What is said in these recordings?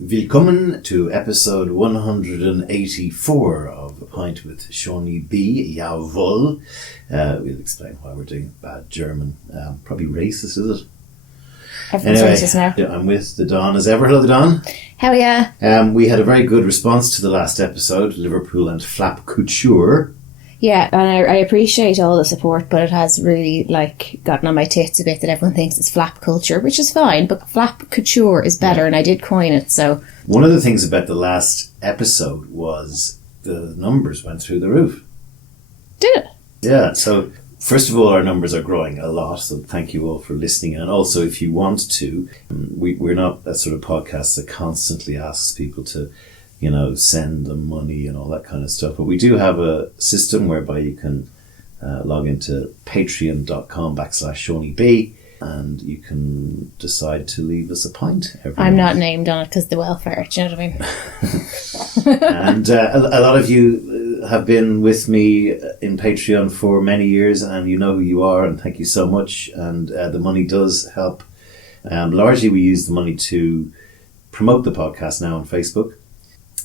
Willkommen to episode 184 of A Pint with Seaniebee. Jawohl. We'll explain why we're doing bad German. Probably racist, is it? Everyone's racist now. I'm with the Don as ever. Hello, the Don. Hell yeah. We had a very good response to the last episode, Liverpool and Flap Couture. Yeah, and I appreciate all the support, but it has really gotten on my tits a bit that everyone thinks it's flap culture, which is fine, but flap couture is better, and I did coin it, so... One of the things about the last episode was the numbers went through the roof. Did it? Yeah, so first of all, our numbers are growing a lot, so thank you all for listening. And also, if you want to, we're not a sort of podcast that constantly asks people to, send them money and all that kind of stuff. But we do have a system whereby you can log into patreon.com/Seaniebee and you can decide to leave us a pint every I'm month. not named on it because the welfare, do you know what I mean? And a lot of you have been with me in Patreon for many years, and you know who you are, and thank you so much. And the money does help. Largely we use the money to promote the podcast now on Facebook.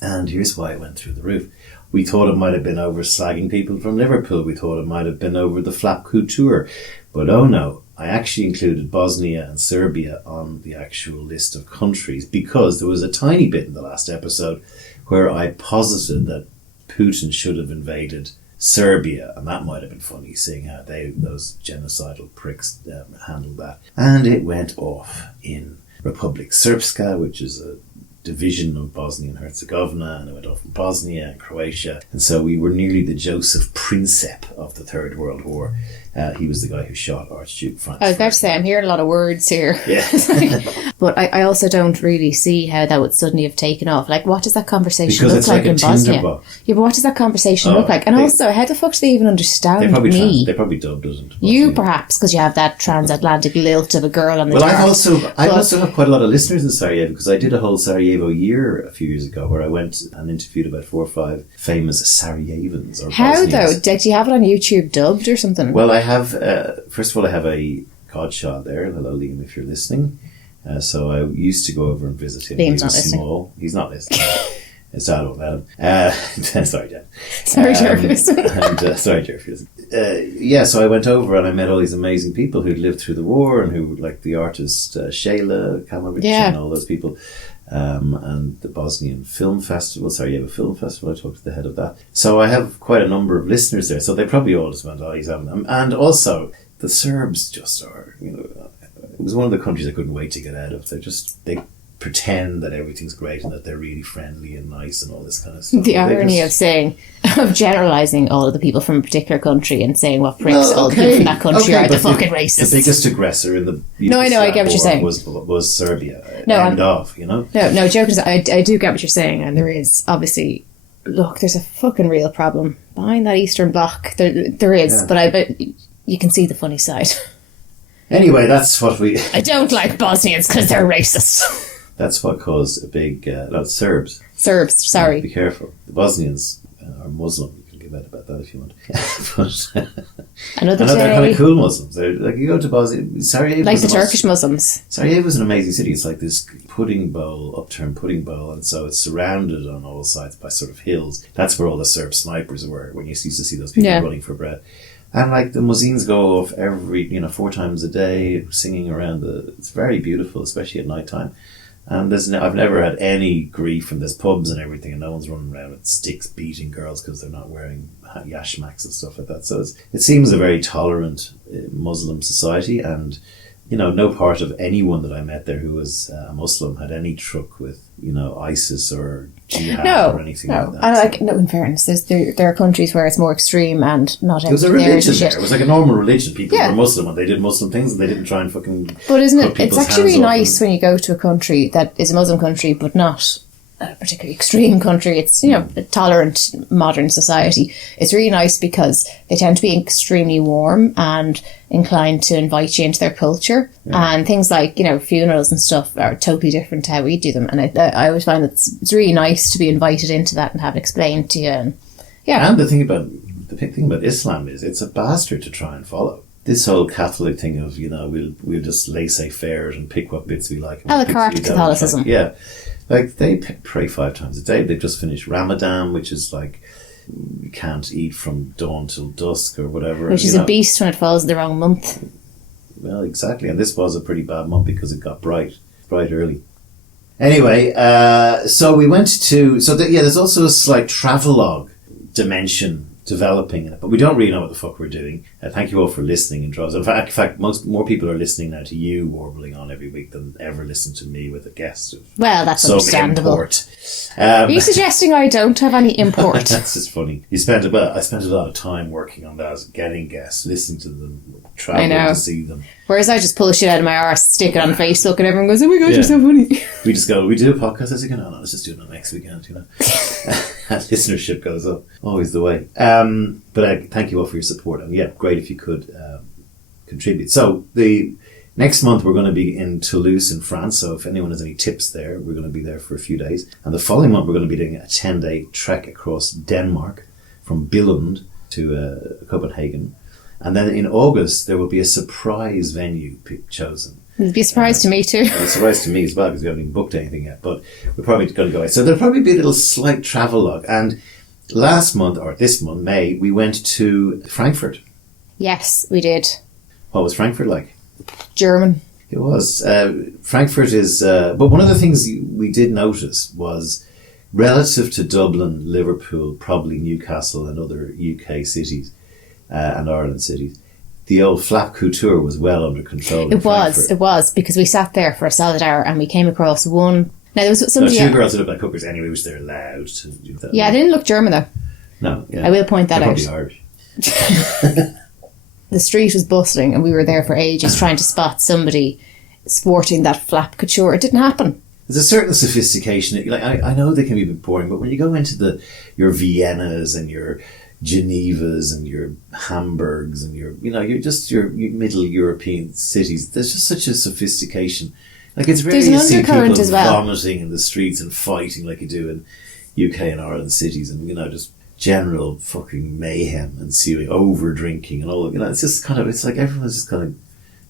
And here's why it went through the roof. We thought it might have been over slagging people from Liverpool. We thought it might have been over the flap couture. But oh no, I actually included Bosnia and Serbia on the actual list of countries because there was a tiny bit in the last episode where I posited that Putin should have invaded Serbia, and that might have been funny, seeing how those genocidal pricks handled that. And it went off in Republic Srpska, which is a division of Bosnia and Herzegovina, and it went off in Bosnia and Croatia. And so we were nearly the Joseph Princep of the Third World War. He was the guy who shot Archduke Franz. I was about to say, I'm hearing a lot of words here. Yeah. But I also don't really see how that would suddenly have taken off. Like, what does that conversation Because look it's like like a in Bosnia? tinderbox. Yeah, but what does that conversation look like? And also, how the fuck do they even understand They probably me? they probably dubbed it into You Bosnian. perhaps, because you have that transatlantic lilt of a girl on the Well, chart. I also have quite a lot of listeners in Sarajevo, because I did a whole Sarajevo year a few years ago where I went and interviewed about 4 or 5 famous Sarajevans or How Bosnians. though? Did you have it on YouTube dubbed or something? Well, I have, first of all, I have a godchild there. Hello, Liam, if you're listening. So I used to go over and visit him. Liam's He was not listening. small. He's not listening. His dad won't let him. Sorry, Dad. Sorry, Jervis. Sorry, Jervis. So I went over and I met all these amazing people who'd lived through the war and who, like the artist Shayla Kamovic and all those people. And the Bosnian Film Festival, Sarajevo Film Festival, I talked to the head of that. So I have quite a number of listeners there, so they probably all just went, oh, he's having them. And also, the Serbs just are, it was one of the countries I couldn't wait to get out of. They pretend that everything's great and that they're really friendly and nice and all this kind of stuff. The irony of generalising all of the people from a particular country and saying what pricks all the people from that country are the fucking racists. The biggest aggressor in the No, I know, I get what you're saying. Was Serbia. No, joking aside, I do get what you're saying, and there is obviously, look, there's a fucking real problem behind that Eastern Bloc. There is, but I bet you can see the funny side. Anyway, that's what we... I don't like Bosnians because they're racist. That's what caused a big... Serbs. Serbs, sorry. Be careful. The Bosnians are Muslim. You can give out about that if you want. But Another they're day. kind of cool Muslims. They're like, you go to Bosnia... Sarajevo Like the Turkish Muslims. Sarajevo is an amazing city. It's like this upturned pudding bowl, and so it's surrounded on all sides by sort of hills. That's where all the Serb snipers were when you used to see those people running for bread. And like the muezzins go off every 4 times a day, singing around it's very beautiful, especially at night time. And I've never had any grief, and there's pubs and everything, and no one's running around with sticks beating girls because they're not wearing yashmaks and stuff like that. So it seems a very tolerant Muslim society, and no part of anyone that I met there who was a Muslim had any truck with ISIS or jihad or anything like that. And in fairness, there are countries where it's more extreme and not there was a everything religion there. there. It was like a normal religion. People were Muslim and they did Muslim things and they didn't try and fucking... But isn't cut it? It's people's actually really hands off nice when you go to a country that is a Muslim country, but not a particularly extreme country. It's a tolerant, modern society. It's really nice because they tend to be extremely warm and inclined to invite you into their culture. And things like funerals and stuff are totally different to how we do them. And I always find that it's really nice to be invited into that and have it explained to you. And the thing about Islam is it's a bastard to try and follow. This whole Catholic thing of we'll just laissez-faire and pick what bits we like. A la carte Catholicism. Yeah. Like, they pray 5 times a day. They've just finished Ramadan, which is like, you can't eat from dawn till dusk or whatever. Which is a beast when it falls in the wrong month. Well, exactly. And this was a pretty bad month because it got bright early. Anyway, so we went to... there's also a slight travelogue dimension developing in it, but we don't really know what the fuck we're doing. Thank you all for listening in droves. In fact, more people are listening now to you warbling on every week than ever listen to me with a guest. Well, that's understandable. Import. Are you suggesting I don't have any import? That's just funny. I spent a lot of time working on that, getting guests, listening to them, traveling to see them. Whereas I just pull shit out of my arse, stick it on Facebook, and everyone goes, "Oh my god, you're so funny." We just go, we do a podcast this weekend. No, let's just do it next weekend. And listenership goes up, always the way. But thank you all for your support, and yeah, great if you could contribute. So the next month we're going to be in Toulouse in France. So if anyone has any tips there, we're going to be there for a few days. And the following month we're going to be doing a 10-day trek across Denmark from Billund to Copenhagen. And then in August, there will be a surprise venue chosen. It'd be a surprise to me too. It's a surprise to me as well because we haven't even booked anything yet. But we're probably going to go out. So there'll probably be a little slight travelogue. And last month, or this month, May, we went to Frankfurt. Yes, we did. What was Frankfurt like? German. It was. Frankfurt is... but one of the things we did notice was relative to Dublin, Liverpool, probably Newcastle and other UK cities, and Ireland cities, the old flap couture was well under control. It was, because we sat there for a solid hour and we came across one. Now there was somebody. Two girls that looked like hookers anyway, which they're allowed to do that. Yeah, they didn't look German though. No, yeah. I will point that out. Probably Irish. The street was bustling and we were there for ages trying to spot somebody sporting that flap couture. It didn't happen. There's a certain sophistication. Like I know they can be a bit boring, but when you go into your Viennas and your Genevas and your Hamburgs and your Middle European cities, there's just such a sophistication. Like, it's rare you see people vomiting in the streets and fighting like you do in UK and Ireland cities, and just general fucking mayhem and seeing over drinking and all. It's just kind of, it's like everyone's just kind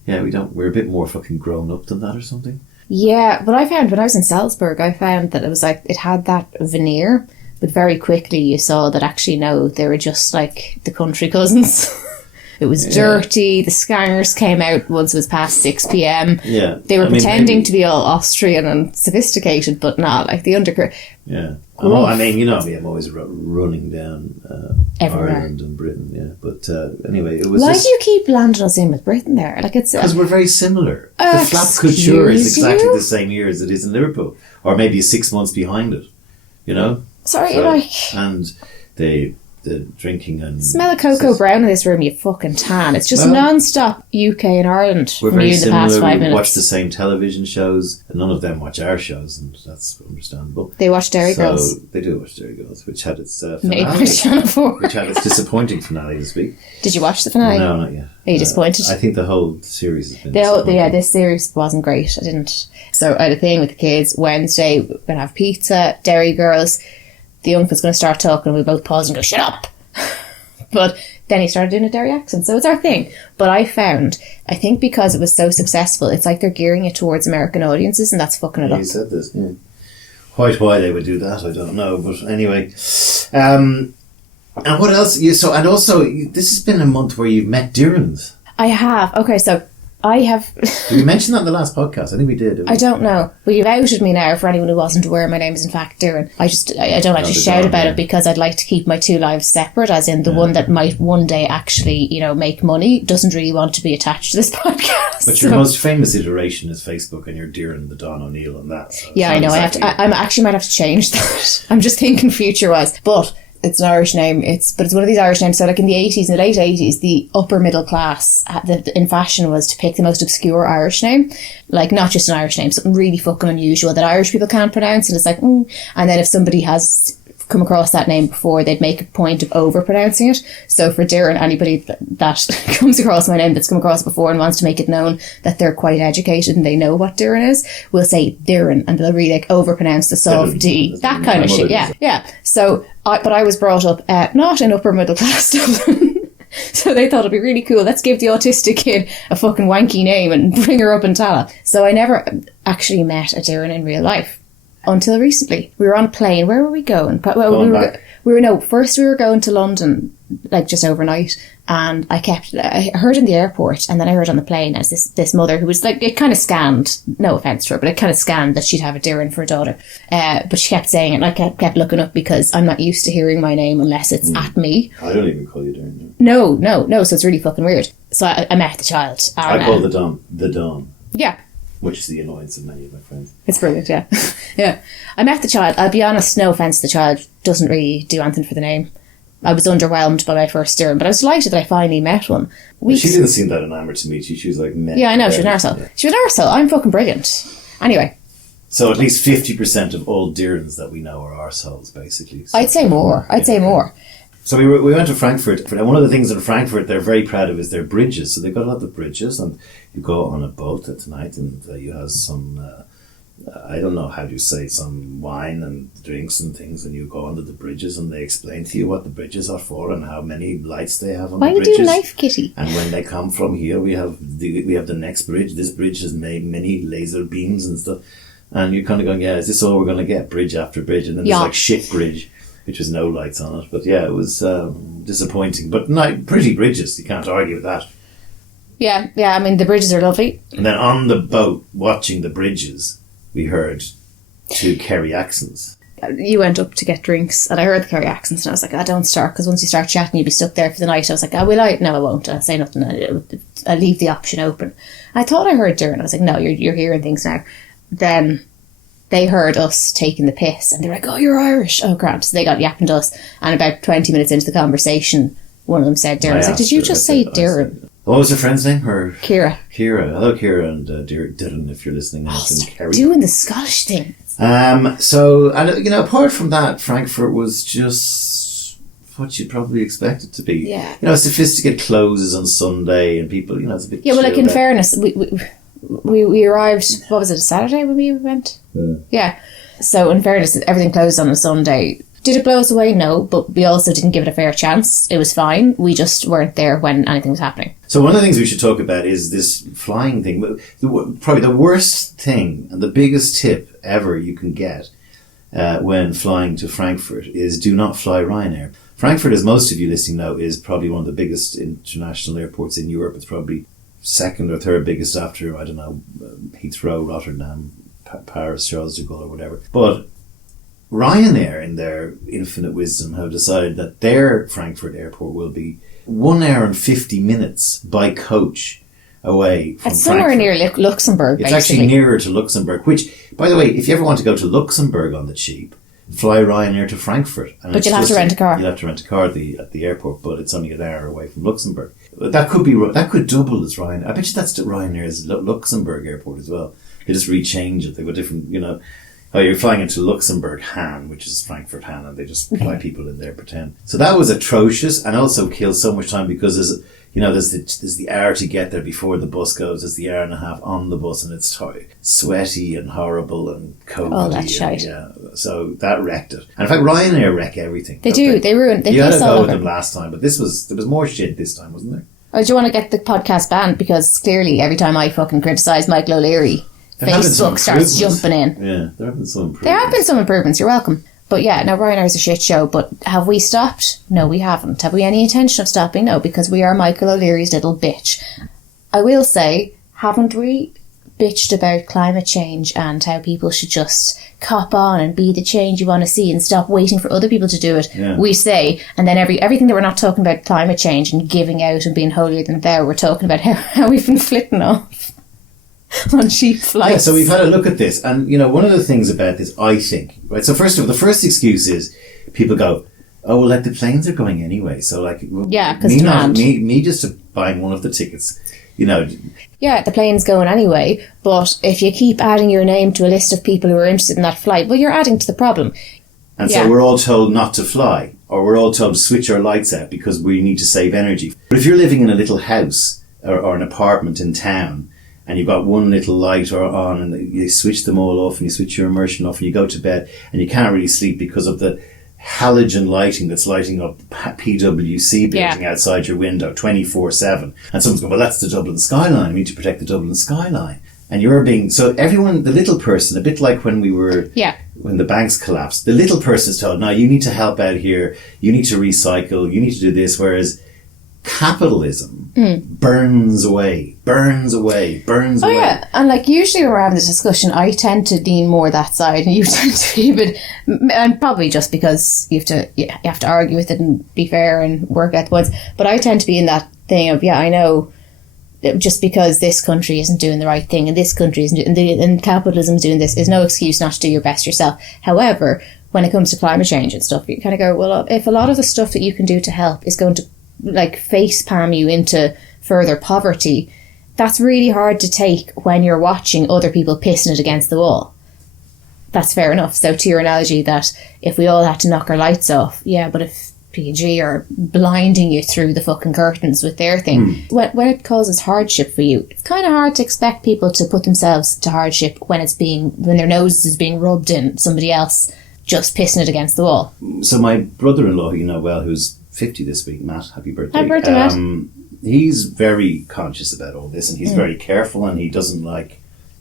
of, we're a bit more fucking grown up than that or something. Yeah, but I found when I was in Salzburg, I found that it was like it had that veneer. But very quickly you saw that actually, no, they were just like the country cousins. It was dirty. The scanners came out once it was past 6 p.m. Yeah. They were pretending to be all Austrian and sophisticated, but not like the undercurrent. Yeah. I'm always running down Ireland and Britain, yeah. But anyway, it was. Why do you keep landing us in with Britain there? Like, it's because we're very similar. The flap couture is exactly the same year as it is in Liverpool, or maybe 6 months behind it. And the drinking and... Smell of cocoa brown in this room, you fucking tan. It's just non-stop UK and Ireland we're from very you in the similar. past 5 we minutes. Watch the same television shows, and none of them watch our shows, and that's understandable. They watch Dairy Girls. They do watch Dairy Girls, which had its finale. Channel 4. Which had its disappointing finale this week. Did you watch the finale? No, not yet. Are you disappointed? I think the whole series has been disappointing. Yeah, this series wasn't great. I didn't. So I had a thing with the kids. Wednesday, we're going to have pizza, Dairy Girls. The uncle's going to start talking, we both pause and go, "Shut up!" But then he started doing a Derry accent, so it's our thing. But I think because it was so successful, it's like they're gearing it towards American audiences, and that's fucking it up. You said this, yeah. Why they would do that, I don't know. But anyway, and what else? This has been a month where you've met Dirans. I have. Okay, so I have... Did we mention that in the last podcast? I think we did. I don't know. Well, you've outed me now for anyone who wasn't aware. My name is in fact Darren. I don't like to shout about it because I'd like to keep my two lives separate, as in the one that might one day actually, make money doesn't really want to be attached to this podcast. But your most famous iteration is Facebook, and you're Darren the Don O'Neill on that. So yeah, I know. Exactly. I actually might have to change that. I'm just thinking future-wise. But... it's an Irish name, but it's one of these Irish names. So like in the late 80s, the upper middle class in fashion was to pick the most obscure Irish name. Like, not just an Irish name, something really fucking unusual that Irish people can't pronounce. And it's like, And then if somebody has come across that name before, they'd make a point of over pronouncing it. So for Darren, anybody that comes across my name that's come across before and wants to make it known that they're quite educated and they know what Darren is, will say Darren, and they'll really over pronounce the soft D, that kind of shit. Yeah. So I was brought up not in upper middle class Dublin. So they thought it'd be really cool. Let's give the autistic kid a fucking wanky name and bring her up in Tala. So I never actually met a Darren in real life. until recently. We were on a plane. Where were we going? Back. First we were going to London, like just overnight, and I heard in the airport, and then I heard on the plane as this mother who was like, it kind of scanned, no offence to her, but it kind of scanned that she'd have a Doireann for a daughter. But she kept saying it, and I kept looking up because I'm not used to hearing my name unless it's at me. I don't even call you Doireann. No, so it's really fucking weird. So I met the child. I call the Don. Yeah. Which is the annoyance of many of my friends. It's brilliant, yeah. Yeah. I met the child. I'll be honest, no offence, the child doesn't really do anything for the name. I was underwhelmed by my first Doireann, but I was delighted that I finally met one. She didn't seem that enamoured to meet you. She was like, meh. Yeah, I know, she was an arsehole. Yeah. She was an arsehole. I'm fucking brilliant. Anyway. So at least 50% of all Doireanns that we know are arseholes, basically. So, I'd say more. So we went to Frankfurt, and one of the things in Frankfurt they're very proud of is their bridges. So they've got a lot of bridges, and you go on a boat at night, and you have some, I don't know how to say, some wine and drinks and things, and you go under the bridges, and they explain to you what the bridges are for and how many lights they have on the bridges. Why are you doing Life Kitty? And when they come from here, we have the next bridge. This bridge has made many laser beams and stuff, and you're kind of going, yeah, is this all we're going to get? Bridge after bridge, and then there's like shit bridge, which was no lights on it. But yeah, it was disappointing. But pretty bridges, you can't argue with that. Yeah, I mean, the bridges are lovely. And then on the boat, watching the bridges, we heard two Kerry accents. You went up to get drinks, and I heard the Kerry accents, and I was like, don't start, because once you start chatting, you'll be stuck there for the night. I was like, will I? No, I won't. I'll say nothing. I'll leave the option open. I thought I heard Doireann. I was like, no, you're hearing things now. Then they heard us taking the piss, and they were like, oh, you're Irish. Oh, grand. So they got yapping to us, and about 20 minutes into the conversation, one of them said Doireann. I was like, did you just say Doireann? What was her friend's name? Kira. Hello, Kira, and Dylan, if you're listening. Doing the Scottish thing. So, and apart from that, Frankfurt was just what you'd probably expect it to be. Yeah. Sophisticated closes on Sunday, and people, it's a bit. Yeah, well, like in fairness, we arrived. What was it? A Saturday when we went. Yeah. So in fairness, everything closed on a Sunday. Did it blow us away? No, but we also didn't give it a fair chance. It was fine. We just weren't there when anything was happening. So one of the things we should talk about is this flying thing. Probably the worst thing and the biggest tip ever you can get when flying to Frankfurt is do not fly Ryanair. Frankfurt, as most of you listening know, is probably one of the biggest international airports in Europe. It's probably second or third biggest after, I don't know, Heathrow, Rotterdam, Paris, Charles de Gaulle or whatever. But Ryanair, in their infinite wisdom, have decided that their Frankfurt airport will be 1 hour and 50 minutes by coach away from It's somewhere Frankfurt. near Luxembourg, It's basically. actually nearer to Luxembourg, which, by the way, if you ever want to go to Luxembourg on the cheap, fly Ryanair to Frankfurt. And but you'll have to rent a car. You'll have to rent a car at the airport, but it's only an hour away from Luxembourg. That could double as Ryanair. I bet you that's Ryanair's Luxembourg airport as well. They just rechange it. They've got different, oh, you're flying into Luxembourg Han, which is Frankfurt Han, and they just fly people in there, pretend. So that was atrocious, and also kills so much time because there's the hour to get there before the bus goes. There's the hour and a half on the bus, and it's sweaty and horrible and cold. Oh, that's shite. Yeah, so that wrecked it. And in fact, Ryanair wreck everything. They do. They ruin. They you had a go with over. them last time, but there was more shit this time, wasn't there? Oh, do you want to get the podcast banned? Because clearly, every time I fucking criticise Michael O'Leary, Facebook starts jumping in. Yeah, there have been some improvements. There have been some improvements, you're welcome. But yeah, now Ryanair's a shit show, but have we stopped? No, we haven't. Have we any intention of stopping? No, because we are Michael O'Leary's little bitch. I will say, haven't we bitched about climate change and how people should just cop on and be the change you want to see and stop waiting for other people to do it? Yeah. We say, and then everything that we're not talking about climate change and giving out and being holier than thou, we're talking about how we've been flitting off on cheap flights. Yeah, so we've had a look at this, and one of the things about this, I think, right? So first of all, the first excuse is people go, "Oh, well, like the planes are going anyway, so like, yeah, because me just buying one of the tickets, Yeah, the plane's going anyway, but if you keep adding your name to a list of people who are interested in that flight, well, you're adding to the problem. And so we're all told not to fly, or we're all told to switch our lights out because we need to save energy. But if you're living in a little house or an apartment in town, and you've got one little light on, and you switch them all off, and you switch your immersion off, and you go to bed, and you can't really sleep because of the halogen lighting that's lighting up PwC building outside your window 24/7. And someone's going, well, that's the Dublin skyline. We need to protect the Dublin skyline. And you're being, so everyone, the little person, a bit like when we were when the banks collapse, the little person is told, no, you need to help out here, you need to recycle, you need to do this, whereas capitalism burns away. Oh yeah, and like usually when we're having this discussion, I tend to lean more that side, and you tend to be a bit, and probably just because you have to argue with it and be fair and work out the points. But I tend to be in that thing of, I know, just because this country isn't doing the right thing and this country isn't doing, and capitalism is doing this, is no excuse not to do your best yourself. However, when it comes to climate change and stuff, you kind of go, well, if a lot of the stuff that you can do to help is going to like face palm you into further poverty, that's really hard to take when you're watching other people pissing it against the wall. That's fair enough. So to your analogy that if we all had to knock our lights off, but if PG are blinding you through the fucking curtains with their thing, when it causes hardship for you, it's kind of hard to expect people to put themselves to hardship when their nose is being rubbed in somebody else just pissing it against the wall. So my brother-in-law, who you know well, who's 50 this week, Matt, happy birthday. Happy birthday, Matt. He's very conscious about all this, and he's very careful, and he doesn't like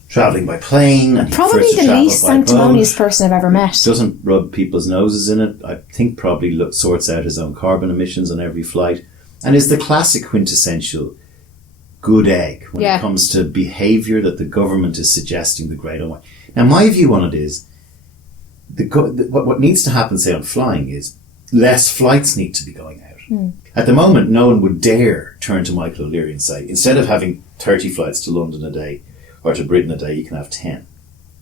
travelling by plane. And probably the least sanctimonious person I've ever met. Doesn't rub people's noses in it. I think probably sorts out his own carbon emissions on every flight, and is the classic quintessential good egg when it comes to behaviour that the government is suggesting the great unwind. Now, my view on it is, what needs to happen, say, on flying is less flights need to be going out. At the moment, no one would dare turn to Michael O'Leary and say, instead of having 30 flights to London a day or to Britain a day, you can have 10.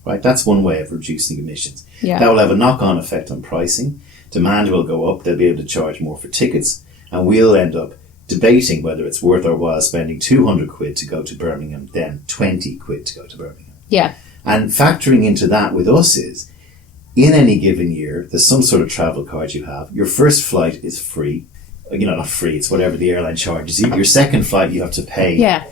Right? That's one way of reducing emissions. Yeah. That will have a knock-on effect on pricing. Demand will go up. They'll be able to charge more for tickets. And we'll end up debating whether it's worth our while spending 200 quid to go to Birmingham, then 20 quid to go to Birmingham. Yeah. And factoring into that with us is, in any given year, there's some sort of travel card you have. Your first flight is free. Not free, it's whatever the airline charges you. Your second flight, you have to pay a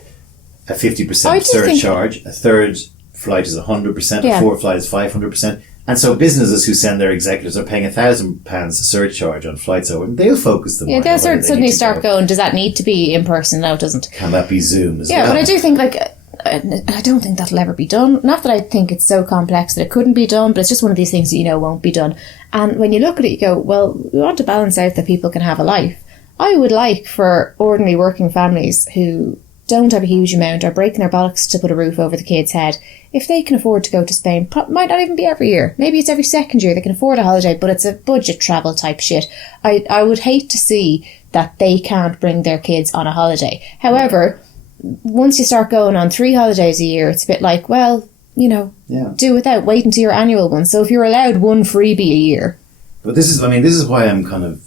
50% surcharge. A third flight is 100%. A fourth flight is 500%. And so businesses who send their executives are paying £1,000 surcharge on flights over, and they'll focus them on. They'll suddenly start going, does that need to be in person? No, it doesn't. Can that be Zoom as well? Yeah, but I do think, I don't think that'll ever be done. Not that I think it's so complex that it couldn't be done, but it's just one of these things that won't be done. And when you look at it, you go, well, we want to balance out that people can have a life. I would like for ordinary working families who don't have a huge amount, are breaking their bollocks to put a roof over the kid's head, if they can afford to go to Spain, might not even be every year, maybe it's every second year they can afford a holiday, but it's a budget travel type shit. I would hate to see that they can't bring their kids on a holiday. However, once you start going on 3 holidays a year, it's a bit like, well, do without, wait until your annual one. So if you're allowed one freebie a year. But this is why I'm kind of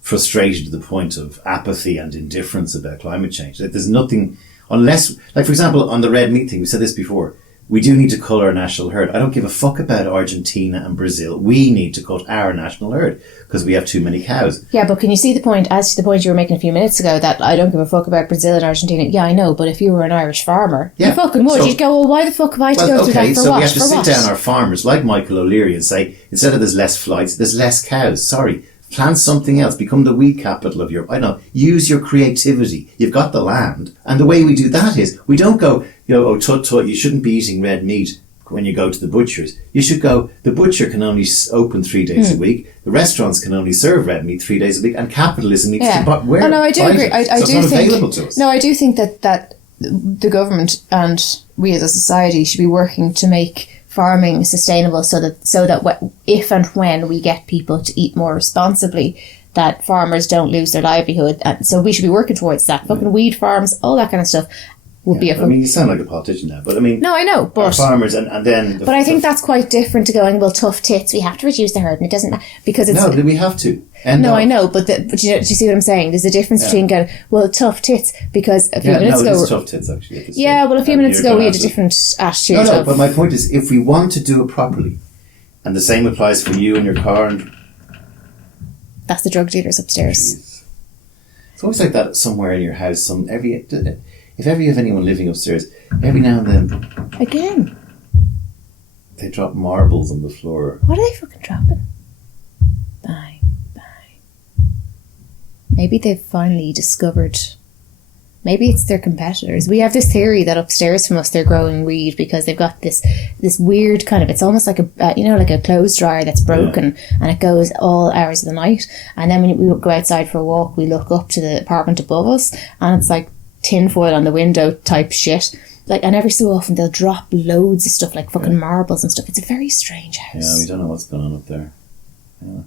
frustrated to the point of apathy and indifference about climate change. That there's nothing, unless, like for example, on the red meat thing, we said this before, we do need to cull our national herd. I don't give a fuck about Argentina and Brazil. We need to cut our national herd because we have too many cows. Yeah, but can you see the point, as to the point you were making a few minutes ago, that I don't give a fuck about Brazil and Argentina? Yeah, I know, but if you were an Irish farmer, you fucking would. You'd go, well, why the fuck have I to go through that for what? So we have to sit down our farmers, like Michael O'Leary, and say, instead of there's less flights, there's less cows. Sorry. Plant something else. Become the wheat capital of Europe. I don't know. Use your creativity. You've got the land. And the way we do that is, we don't go, tut, you shouldn't be eating red meat when you go to the butcher's. You should go, the butcher can only open 3 days a week. The restaurants can only serve red meat 3 days a week. And capitalism needs to agree. I do think that the government and we as a society should be working to make farming sustainable so that if and when we get people to eat more responsibly, that farmers don't lose their livelihood. And so we should be working towards that. Fucking weed farms, all that kind of stuff would be a... I mean, you sound like a politician now, but I mean... No, I know, but... farmers and then... But I think that's quite different to going, well, tough tits, we have to reduce the herd, and it doesn't... Because it's... No, we have to. I know, but do you see what I'm saying? There's a difference between going, well, tough tits, because a few minutes ago... it is tough tits, actually. Yeah, well, a few minutes ago we had a different attitude. No, but my point is, if we want to do it properly, and the same applies for you and your car and... That's the drug dealers upstairs. Jeez. It's always like that somewhere in your house. If ever you have anyone living upstairs, every now and then... Again? They drop marbles on the floor. What are they fucking dropping? Bang, bang. Maybe they've finally discovered maybe it's their competitors. We have this theory that upstairs from us they're growing weed because they've got this weird kind of, it's almost like a like a clothes dryer that's broken, and it goes all hours of the night. And then when we go outside for a walk, we look up to the apartment above us, and it's like tinfoil on the window type shit. Like, and every so often they'll drop loads of stuff like fucking marbles and stuff. It's a very strange house. Yeah, we don't know what's going on up there. Yeah.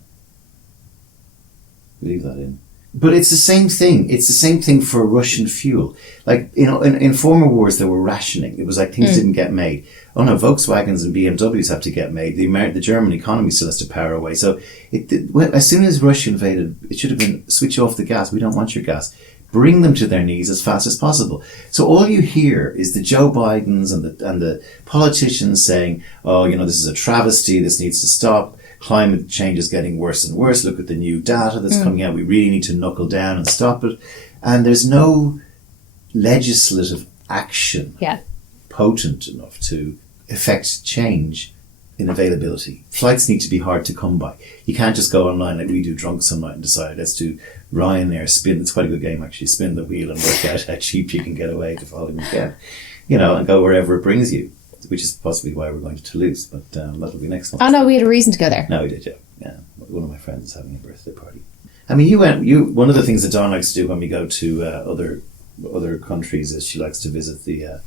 Leave that in. But it's the same thing. It's the same thing for Russian fuel. Like, you know, in former wars there were rationing. It was like things didn't get made. Oh no, Volkswagens and BMWs have to get made. The German economy still has to power away. So as soon as Russia invaded, it should have been switch off the gas. We don't want your gas. Bring them to their knees as fast as possible. So all you hear is the Joe Bidens and the politicians saying, oh, you know, this is a travesty. This needs to stop. Climate change is getting worse and worse. Look at the new data that's coming out. We really need to knuckle down and stop it. And there's no legislative action potent enough to effect change in availability. Flights need to be hard to come by. You can't just go online like we do drunk some night and decide, let's do Ryanair spin. It's quite a good game actually. Spin the wheel and work out how cheap you can get away the following weekend. You know, and go wherever it brings you, which is possibly why we're going to Toulouse, but that'll be next month. Oh no, we had a reason to go there. No, we did, yeah. One of my friends is having a birthday party. I mean, one of the things that Dawn likes to do when we go to other countries is she likes to visit the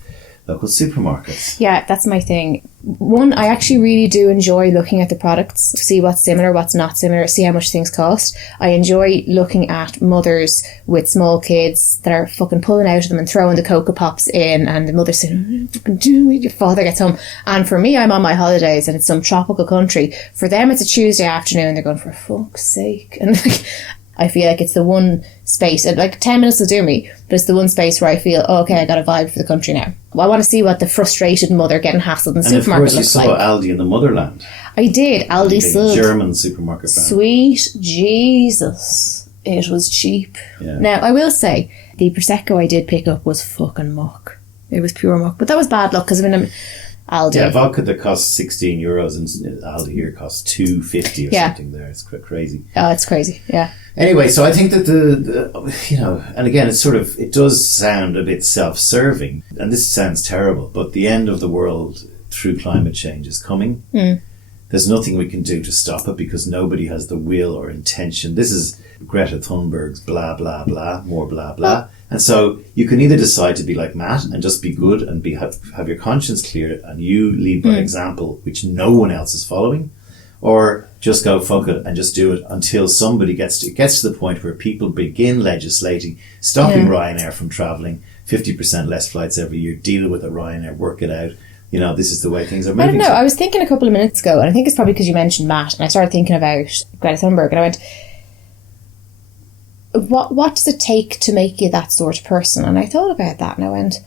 local supermarkets. Yeah, that's my thing. One, I actually really do enjoy looking at the products, see what's similar, what's not similar, see how much things cost. I enjoy looking at mothers with small kids that are fucking pulling out of them and throwing the Cocoa Pops in, and the mother saying, fucking do it, your father gets home. And for me, I'm on my holidays and it's some tropical country. For them, it's a Tuesday afternoon. They're going, for fuck's sake. And like, I feel like it's the one space, like 10 minutes will do me, but it's the one space where I feel, oh, okay, I got a vibe for the country now. Well, I want to see what the frustrated mother getting hassled in the supermarket looks like. And of course you saw Aldi in the motherland. I did, Aldi Sud. German supermarket brand. Sweet Jesus, it was cheap. Yeah. Now, I will say, the Prosecco I did pick up was fucking muck. It was pure muck, but that was bad luck, because I mean, Aldi. Yeah, vodka that costs €16 and Aldi here costs $2.50 or something there. It's crazy. Oh, it's crazy, yeah. Anyway, so I think that the you know, and again, it does sound a bit self-serving, and this sounds terrible, but the end of the world through climate change is coming. There's nothing we can do to stop it because nobody has the will or intention. This is Greta Thunberg's blah, blah, blah, more blah, blah. And so you can either decide to be like Matt and just be good and have your conscience clear and you lead by example, which no one else is following, or just go fuck it and just do it until somebody gets to the point where people begin legislating, stopping Ryanair from travelling, 50% less flights every year, deal with it, Ryanair, work it out. You know, this is the way things are moving. I don't know. I was thinking a couple of minutes ago, and I think it's probably because you mentioned Matt, and I started thinking about Greta Thunberg, and I went, what does it take to make you that sort of person? And I thought about that, and I went,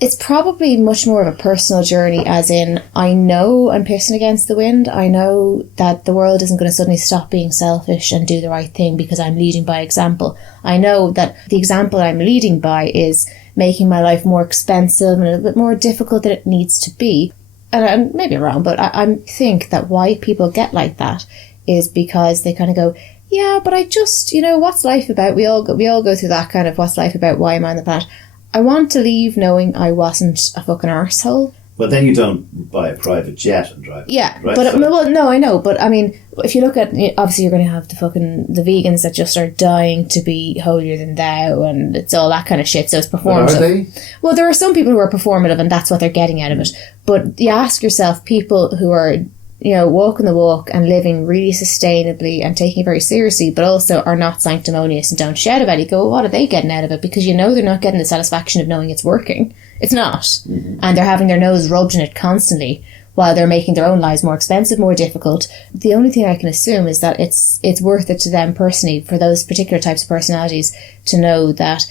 it's probably much more of a personal journey, as in, I know I'm pissing against the wind. I know that the world isn't going to suddenly stop being selfish and do the right thing because I'm leading by example. I know that the example I'm leading by is making my life more expensive and a little bit more difficult than it needs to be. And maybe I'm wrong, but I think that why people get like that is because they kind of go, yeah, but I just, you know, what's life about? We all go through that kind of, what's life about? Why am I on the planet? I want to leave knowing I wasn't a fucking arsehole. But then you don't buy a private jet and drive. Yeah, right? But well, no, I know. But I mean, if you look at, obviously you're going to have the vegans that just are dying to be holier than thou, and it's all that kind of shit. So it's performative. But are they? Well, there are some people who are performative, and that's what they're getting out of it. But you ask yourself, people who are, you know, walking the walk and living really sustainably and taking it very seriously, but also are not sanctimonious and don't shout about it, you go, well, what are they getting out of it? Because you know they're not getting the satisfaction of knowing it's working. It's not. Mm-hmm. And they're having their nose rubbed in it constantly while they're making their own lives more expensive, more difficult. The only thing I can assume is that it's worth it to them personally, for those particular types of personalities, to know that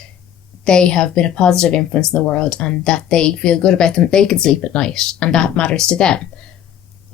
they have been a positive influence in the world and that they feel good about them. They can sleep at night, and that matters to them.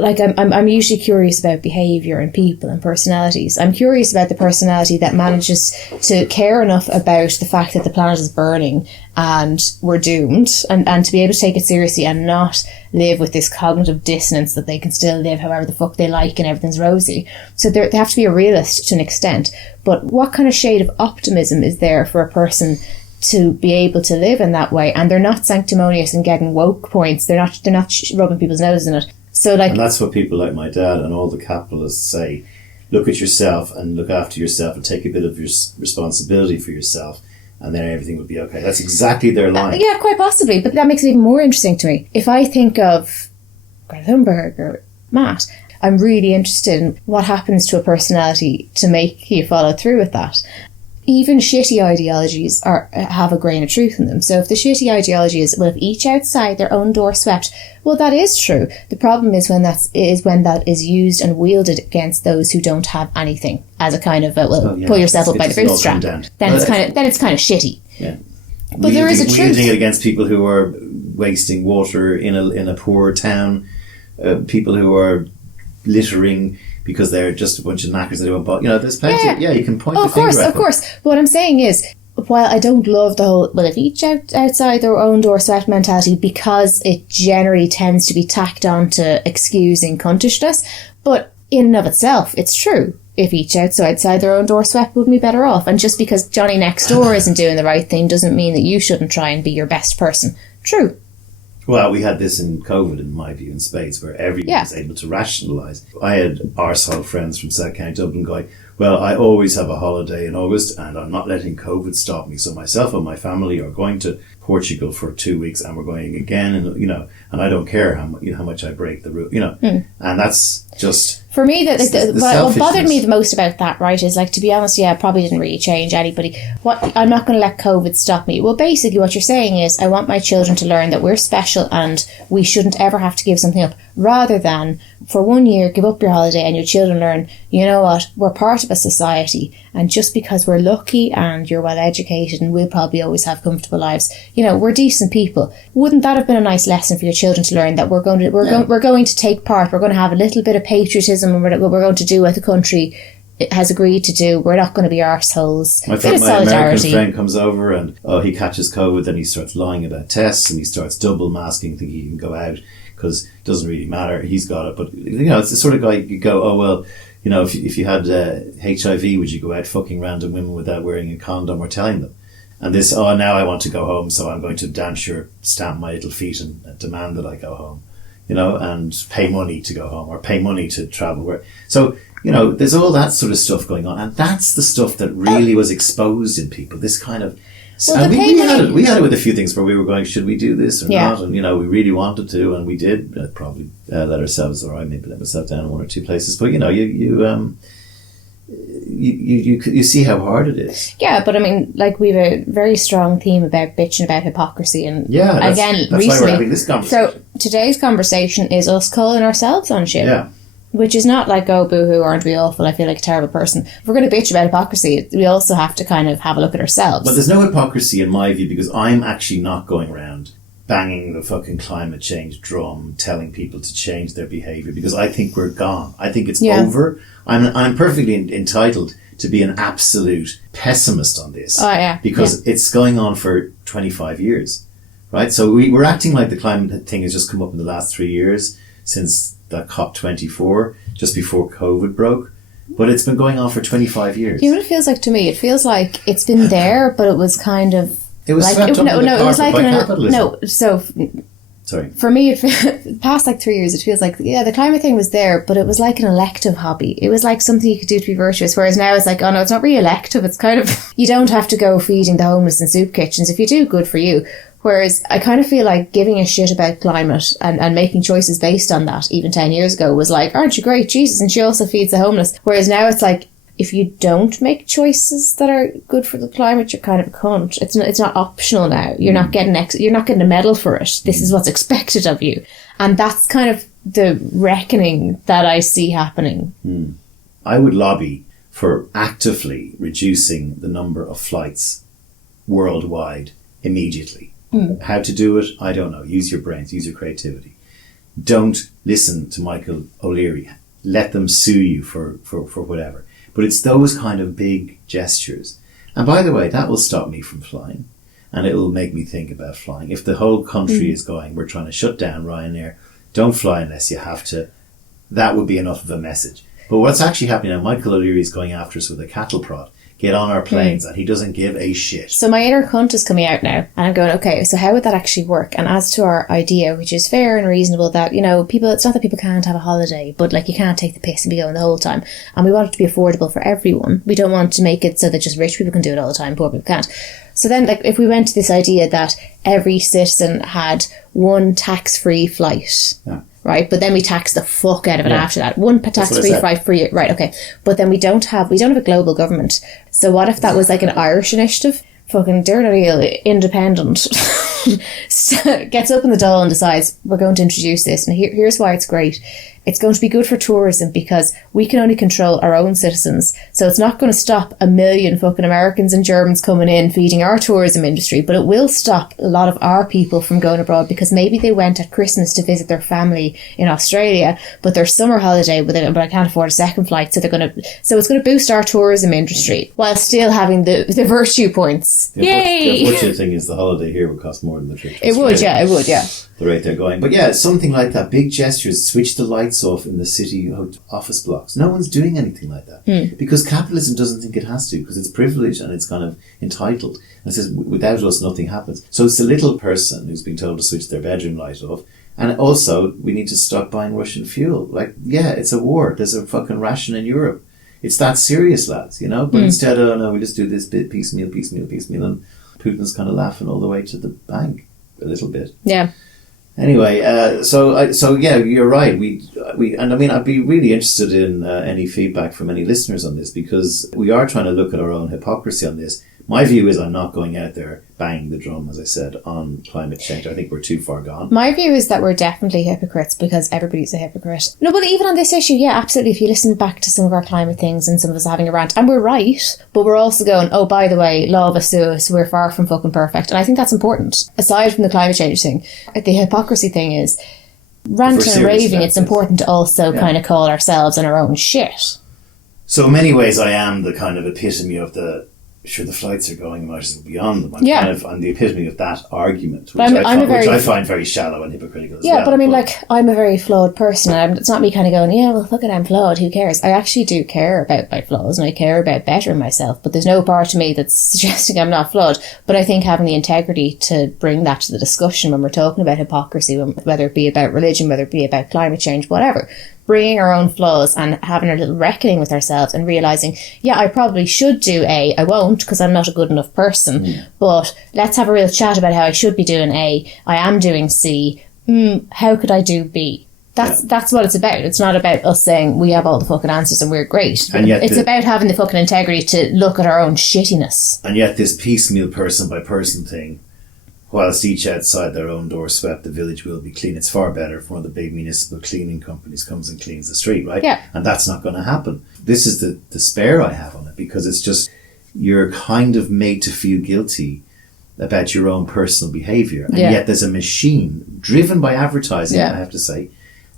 Like, I'm usually curious about behaviour and people and personalities. I'm curious about the personality that manages to care enough about the fact that the planet is burning and we're doomed, and to be able to take it seriously and not live with this cognitive dissonance that they can still live however the fuck they like and everything's rosy. So they have to be a realist to an extent. But what kind of shade of optimism is there for a person to be able to live in that way, and they're not sanctimonious and getting woke points. They're not rubbing people's noses in it. So like, and that's what people like my dad and all the capitalists say. Look at yourself and look after yourself and take a bit of your responsibility for yourself, and then everything will be okay. That's exactly their line. Yeah, quite possibly, but that makes it even more interesting to me. If I think of Greta Thunberg or Matt, I'm really interested in what happens to a personality to make you follow through with that. Even shitty ideologies have a grain of truth in them. So if the shitty ideology is, well, if each outside their own door swept, well, that is true. The problem is when that is used and wielded against those who don't have anything as a kind of pull yourself up by the bootstrap. Then it's kind of shitty. Yeah. But there is a truth. Wielding it against people who are wasting water in a poor town, people who are littering because they're just a bunch of knackers that don't buy. There's plenty. Yeah, you can point the finger at them. Of course. But what I'm saying is, while I don't love the whole, well, if each outside their own door swept mentality, because it generally tends to be tacked on to excusing cuntishness, but in and of itself, it's true. If each outside their own door swept, wouldn't be better off. And just because Johnny next door isn't doing the right thing doesn't mean that you shouldn't try and be your best person. True. Well, we had this in COVID, in my view, in spades, where everyone was able to rationalise. I had arsehole friends from South County Dublin going, well, I always have a holiday in August and I'm not letting COVID stop me. So myself and my family are going to Portugal for 2 weeks and we're going again, and I don't care how much I break the rule, and that's just... For me, what bothered me the most about that, right, is like, to be honest, it probably didn't really change anybody. I'm not going to let COVID stop me. Well, basically what you're saying is I want my children to learn that we're special and we shouldn't ever have to give something up, rather than for 1 year give up your holiday and your children learn, you know what, we're part of a society, and just because we're lucky and you're well educated and we'll probably always have comfortable lives, we're decent people. Wouldn't that have been a nice lesson for your children to learn, that we're going to take part, we're going to have a little bit of patriotism, and we're going to do what the country has agreed to do. We're not going to be arseholes. My American friend comes over and he catches COVID, then he starts lying about tests and he starts double masking, thinking he can go out because it doesn't really matter, he's got it. But it's the sort of guy you go, oh well, if you had HIV, would you go out fucking random women without wearing a condom or telling them? And this, now I want to go home, so I'm going to damn sure stamp my little feet and demand that I go home, and pay money to go home or pay money to travel. So, there's all that sort of stuff going on. And that's the stuff that really was exposed in people, this kind of... Well, we had it with a few things where we were going, should we do this or not? And, we really wanted to, and we did probably let ourselves, or I maybe let myself down in one or two places. But, you see how hard it is. Yeah, but I mean, like, we have a very strong theme about bitching about hypocrisy, and that's recently, why we're having this conversation. So today's conversation is us calling ourselves on shit. Yeah. Which is not like, oh, boo-hoo, aren't we awful, I feel like a terrible person. If we're going to bitch about hypocrisy, we also have to kind of have a look at ourselves. But there's no hypocrisy in my view, because I'm actually not going around banging the fucking climate change drum, telling people to change their behaviour, because I think we're gone. I think it's over. I'm perfectly entitled to be an absolute pessimist on this. Oh, yeah. Because it's going on for 25 years, right? So we're acting like the climate thing has just come up in the last 3 years since that COP24, just before COVID broke. But it's been going on for 25 years. You know what it feels like to me? It feels like it's been there, but it was kind of... It was swept under the carpet by capitalism. Sorry. For me, past like 3 years, it feels like, the climate thing was there, but it was like an elective hobby. It was like something you could do to be virtuous, whereas now it's like, oh no, it's not really elective. It's kind of, you don't have to go feeding the homeless in soup kitchens. If you do, good for you. Whereas I kind of feel like giving a shit about climate and making choices based on that, even 10 years ago, was like, aren't you great? Jesus, and she also feeds the homeless. Whereas now it's like, if you don't make choices that are good for the climate, you're kind of a cunt. It's not optional now. You're not getting a medal for it. This is what's expected of you. And that's kind of the reckoning that I see happening. I would lobby for actively reducing the number of flights worldwide immediately. How to do it, I don't know. Use your brains, use your creativity. Don't listen to Michael O'Leary. Let them sue you for whatever. But it's those kind of big gestures. And by the way, that will stop me from flying. And it will make me think about flying. If the whole country is going, we're trying to shut down Ryanair, don't fly unless you have to, that would be enough of a message. But what's actually happening now, Michael O'Leary is going after us with a cattle prod. get on our planes, and he doesn't give a shit. So my inner cunt is coming out now, and I'm going, okay, so how would that actually work? And as to our idea, which is fair and reasonable, that, you know, people, it's not that people can't have a holiday, but like you can't take the piss and be going the whole time. And we want it to be affordable for everyone. We don't want to make it so that just rich people can do it all the time, poor people can't. So then, like, if we went to this idea that every citizen had one tax-free flight, right? But then we tax the fuck out of it after that. One tax-free flight for you, right? Okay, but then we don't have a global government. So what if that was like an Irish initiative? Fucking dirty independent gets up in the Dáil and decides we're going to introduce this, and here's why it's great. It's going to be good for tourism because we can only control our own citizens. So it's not going to stop a million fucking Americans and Germans coming in feeding our tourism industry, but it will stop a lot of our people from going abroad because maybe they went at Christmas to visit their family in Australia, but their summer holiday, but I can't afford a second flight, so it's going to boost our tourism industry while still having the virtue points. Yay! The unfortunate thing is the holiday here would cost more than the trip to It would, yeah. The rate they're going. But yeah, something like that. Big gestures, switch the lights off in the city office blocks. No one's doing anything like that. Because capitalism doesn't think it has to, because it's privileged and it's kind of entitled. And it says, without us, nothing happens. So it's the little person who's being told to switch their bedroom light off. And also, we need to stop buying Russian fuel. Like, yeah, it's a war. There's a fucking ration in Europe. It's that serious, lads, you know? But instead, no, we just do this bit piecemeal, and Putin's kind of laughing all the way to the bank a little bit. Yeah. Anyway, so yeah, you're right. We, and I mean, I'd be really interested in any feedback from any listeners on this, because we are trying to look at our own hypocrisy on this. My view is I'm not going out there banging the drum, as I said, on climate change. I think we're too far gone. My view is that we're definitely hypocrites because everybody's a hypocrite. No, but even on this issue, yeah, absolutely. If you listen back to some of our climate things and some of us having a rant, and we're right, but we're also going, oh, by the way, law of us suus, we're far from fucking perfect. And I think that's important. Aside from the climate change thing, the hypocrisy thing is ranting and raving. It's important to also kind of call ourselves on our own shit. So in many ways, I am the kind of epitome of the sure the flights are going, I might as well be on them. I'm the epitome of that argument, which I find very shallow and hypocritical as well. Yeah, but I mean, like, I'm a very flawed person. It's not me kind of going, yeah, well, look at I'm flawed, who cares? I actually do care about my flaws and I care about bettering myself, but there's no part of me that's suggesting I'm not flawed. But I think having the integrity to bring that to the discussion when we're talking about hypocrisy, whether it be about religion, whether it be about climate change, whatever, bringing our own flaws and having a little reckoning with ourselves and realising, yeah, I probably should do A. I won't because I'm not a good enough person. But let's have a real chat about how I should be doing A. I am doing C. How could I do B? That's what it's about. It's not about us saying we have all the fucking answers and we're great. And yet it's about having the fucking integrity to look at our own shittiness. And yet this piecemeal person by person thing, whilst each outside their own door swept, the village will be clean. It's far better if one of the big municipal cleaning companies comes and cleans the street, right? Yeah. And that's not going to happen. This is the despair I have on it, because it's just, you're kind of made to feel guilty about your own personal behaviour. And yet there's a machine driven by advertising, I have to say,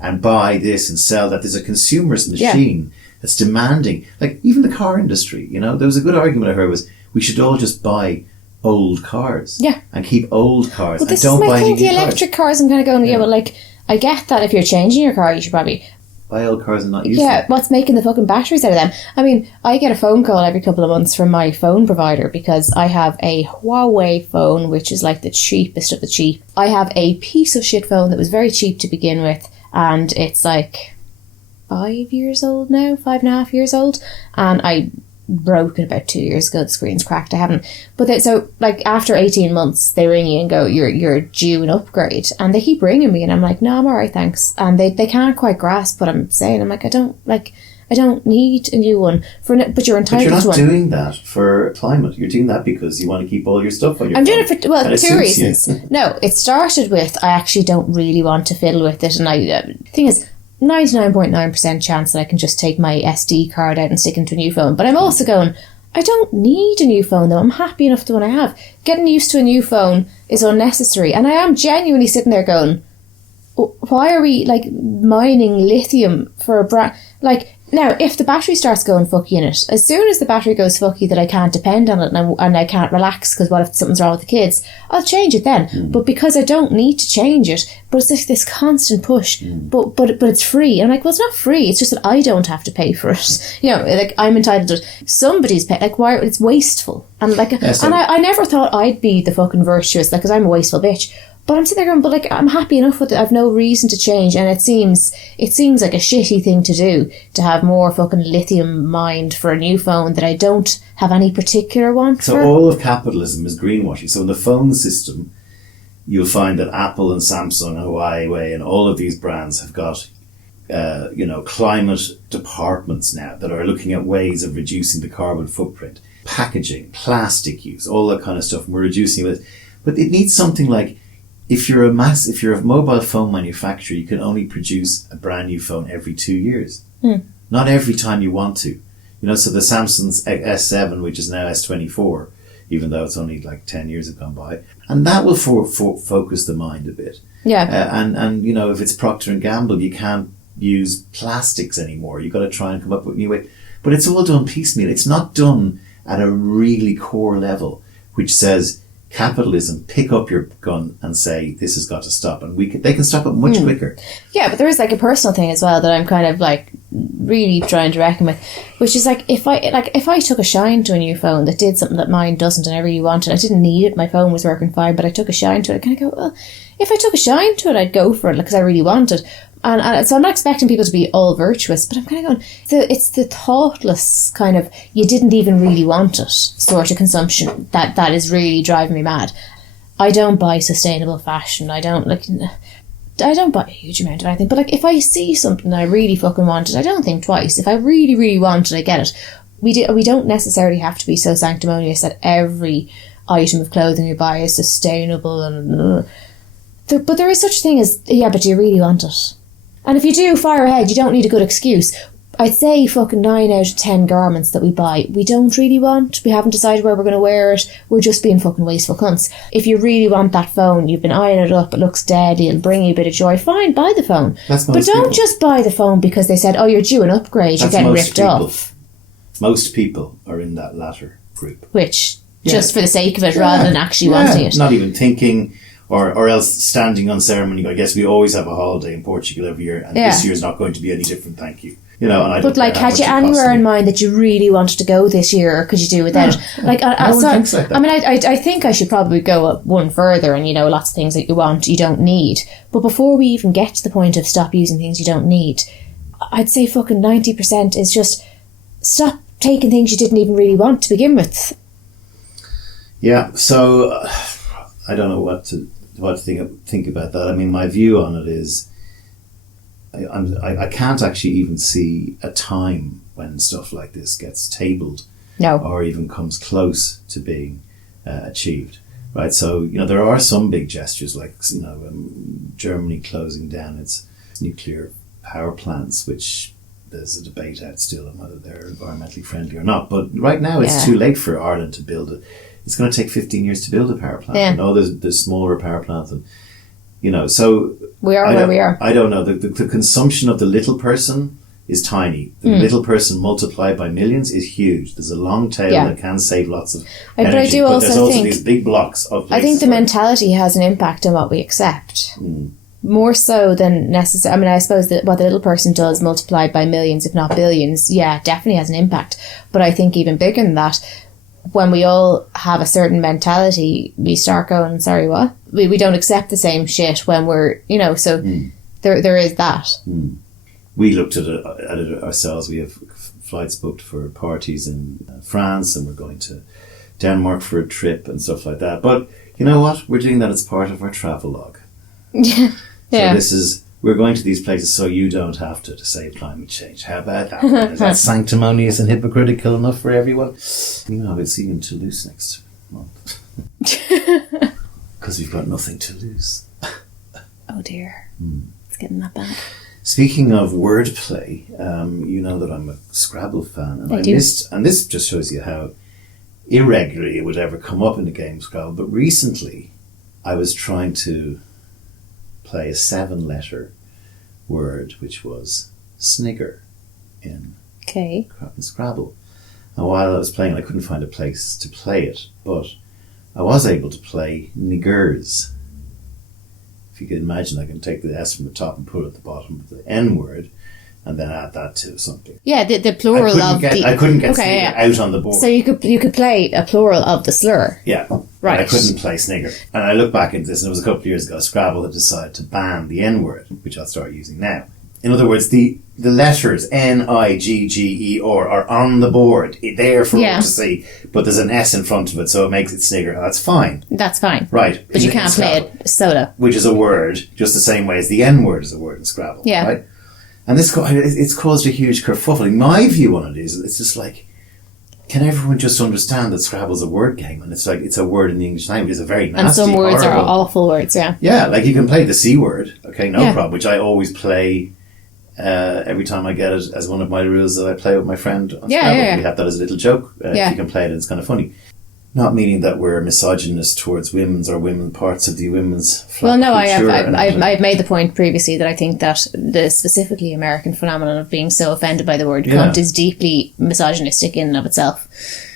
and buy this and sell that. There's a consumerist machine that's demanding, like even the car industry, you know, there was a good argument I heard was we should all just buy old cars and keep old cars, well, and don't buy any new the electric cars. I'm kind of going, well, like, I get that if you're changing your car, you should probably buy old cars and not use them. Yeah, what's making the fucking batteries out of them? I mean, I get a phone call every couple of months from my phone provider because I have a Huawei phone, which is like the cheapest of the cheap. I have a piece of shit phone that was very cheap to begin with, and it's like 5 years old now, 5.5 years old, and I broke it about 2 years ago. The screen's cracked. I haven't. But so, like, after 18 months, they ring you and go, you're due an upgrade. And they keep ringing me, and I'm like, no, I'm all right, thanks. And they can't quite grasp what I'm saying. I'm like, I don't need a new one. But you're entitled to one. But you're not doing that for climate. You're doing that because you want to keep all your stuff on your phone. I'm doing it for, two reasons. No, it started with, I actually don't really want to fiddle with it. And the thing is, 99.9% chance that I can just take my SD card out and stick into a new phone. But I'm also going, I don't need a new phone though. I'm happy enough with the one I have. Getting used to a new phone is unnecessary. And I am genuinely sitting there going, why are we like mining lithium for a brand? Like, now, if the battery starts going fucky in it, as soon as the battery goes fucky that I can't depend on it and I can't relax because what if something's wrong with the kids, I'll change it then. But because I don't need to change it, but it's like this constant push, but it's free. And I'm like, well, it's not free. It's just that I don't have to pay for it. You know, like I'm entitled to it. Somebody's pay. Like, why? It's wasteful. And like, and I never thought I'd be the fucking virtuous, like, because I'm a wasteful bitch. But I'm sitting there going, but like, I'm happy enough with it. I've no reason to change. And it seems like a shitty thing to do, to have more fucking lithium mined for a new phone that I don't have any particular want for. So all of capitalism is greenwashing. So in the phone system, you'll find that Apple and Samsung and Huawei and all of these brands have got, climate departments now that are looking at ways of reducing the carbon footprint. Packaging, plastic use, all that kind of stuff. And we're reducing it. But it needs something like, if you're a mobile phone manufacturer, you can only produce a brand new phone every 2 years. Not every time you want to. You know, so the Samsung's S7, which is now S24, even though it's only like 10 years have gone by, and that will focus the mind a bit. Yeah. And you know, if it's Procter and Gamble, you can't use plastics anymore. You've got to try and come up with new ways. But it's all done piecemeal. It's not done at a really core level, which says, capitalism, pick up your gun and say this has got to stop, and they can stop it much quicker. Yeah, but there is like a personal thing as well that I'm kind of like really trying to reckon with, which is like if I took a shine to a new phone that did something that mine doesn't, and I really wanted, I didn't need it, my phone was working fine, but I took a shine to it, I kind of go, well, if I took a shine to it, I'd go for it because I really want it. And so I'm not expecting people to be all virtuous, but I'm kind of going, it's the thoughtless kind of, you didn't even really want it sort of consumption that is really driving me mad. I don't buy sustainable fashion. I don't buy a huge amount of anything. But like, if I see something that I really fucking want it, I don't think twice. If I really, really want it, I get it. We don't necessarily have to be so sanctimonious that every item of clothing we buy is sustainable and... But there is such a thing as, yeah, but do you really want it? And if you do, fire ahead, you don't need a good excuse. I'd say fucking 9 out of 10 garments that we buy, we don't really want. We haven't decided where we're going to wear it. We're just being fucking wasteful cunts. If you really want that phone, you've been eyeing it up, it looks deadly, it'll bring you a bit of joy, fine, buy the phone. But don't just buy the phone because they said, oh, you're due an upgrade, you're getting ripped off. Most people are in that latter group. Which, just for the sake of it, rather than actually wanting it. Not even thinking... Or else standing on ceremony. I guess we always have a holiday in Portugal every year, and this year's not going to be any different, thank you. You know, and but like, had you anywhere in mind that you really wanted to go this year, or could you do without it? Like, I mean, I think I should probably go up one further, and you know, lots of things that you want, you don't need. But before we even get to the point of stop using things you don't need, I'd say fucking 90% is just stop taking things you didn't even really want to begin with. Yeah, so I don't know what to think about that. I mean, my view on it is I can't actually even see a time when stuff like this gets tabled, or even comes close to being achieved. Right, so you know there are some big gestures like Germany closing down its nuclear power plants, which there's a debate out still on whether they're environmentally friendly or not. But right now it's too late for Ireland to build it. It's going to take 15 years to build a power plant. Yeah. You know, there's smaller power plants, and so we are where we are. I don't know. The consumption of the little person is tiny. The little person multiplied by millions is huge. There's a long tail that can save lots of energy. But I do also there's also think these big blocks of places. I think the mentality has an impact on what we accept. More so than necessary. I mean, I suppose that what the little person does multiplied by millions, if not billions, definitely has an impact. But I think even bigger than that, when we all have a certain mentality, we start going, sorry, what? We don't accept the same shit when we're, so there is that. We looked at it ourselves. We have flights booked for parties in France, and we're going to Denmark for a trip and stuff like that. But you know what? We're doing that as part of our travel log. So we're going to these places so you don't have to save climate change. How about that? Is that sanctimonious and hypocritical enough for everyone? We'll see you in Toulouse next month. Because we've got nothing to lose. Oh dear. It's getting that bad. Speaking of wordplay, you know that I'm a Scrabble fan. And I missed, and this just shows you how irregularly it would ever come up in the game Scrabble. But recently, I was trying to play a 7-letter word, which was snigger in Scrabble. And while I was playing, I couldn't find a place to play it, but I was able to play niggers. If you can imagine, I can take the S from the top and put it at the bottom of the N word, and then add that to something. Yeah, the plural I couldn't get snigger out on the board. So you could play a plural of the slur. Yeah. Right. I couldn't play snigger. And I look back at this, and it was a couple of years ago, Scrabble had decided to ban the N word, which I'll start using now. In other words, the letters N-I-G-G-E-R are on the board. There for all to see. But there's an S in front of it, so it makes it snigger. And that's fine. That's fine. Right. But you can't play it soda. Which is a word, just the same way as the N word is a word in Scrabble. Yeah. Right? And it's caused a huge kerfuffle. My view on it is, it's just like, can everyone just understand that Scrabble's a word game? And it's like, it's a word in the English language. It's a very nasty, and some words horrible, are awful words, yeah. Yeah, like you can play the C word, okay, no problem, which I always play every time I get it as one of my rules that I play with my friend on Scrabble. We have that as a little joke. If you can play it, it's kind of funny. Not meaning that we're misogynist towards women's or women parts of the women's Well, no, I've made the point previously that I think that the specifically American phenomenon of being so offended by the word cunt is deeply misogynistic in and of itself.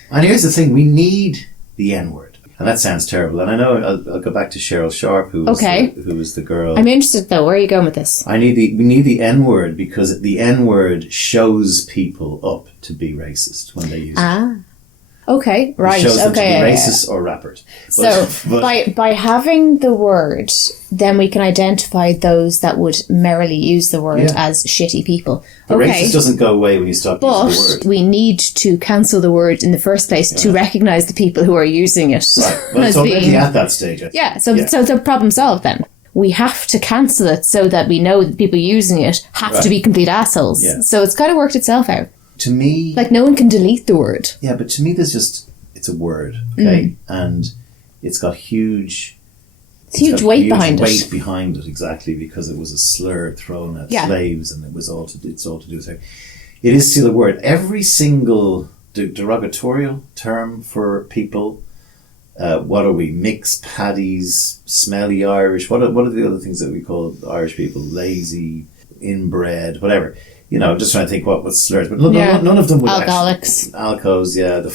And here's the thing, we need the N-word. And that sounds terrible. And I know I'll go back to Cheryl Sharp, who was the girl. I'm interested though. Where are you going with this? We need the N-word because the N-word shows people up to be racist when they use it. Okay, right. It shows them okay, to be racist or rappers. But by having the word, then we can identify those that would merrily use the word as shitty people. But racist doesn't go away when you stop using the word. But we need to cancel the word in the first place to recognise the people who are using it. Right. Well, it's already at that stage. So the problem solved then. We have to cancel it so that we know that people using it have to be complete assholes. Yeah. So it's kind of worked itself out. To me... Like, no one can delete the word. Yeah, but to me, it's a word, okay? And it's got huge weight behind it. Exactly, because it was a slur thrown at slaves, and it's all to do with it. It is still a word. Every single derogatorial term for people, what are we? Mixed, paddies, smelly Irish. What are the other things that we call Irish people? Lazy, inbred, whatever. You know, just trying to think what slurs, but none of them would alcoholics, alcos, the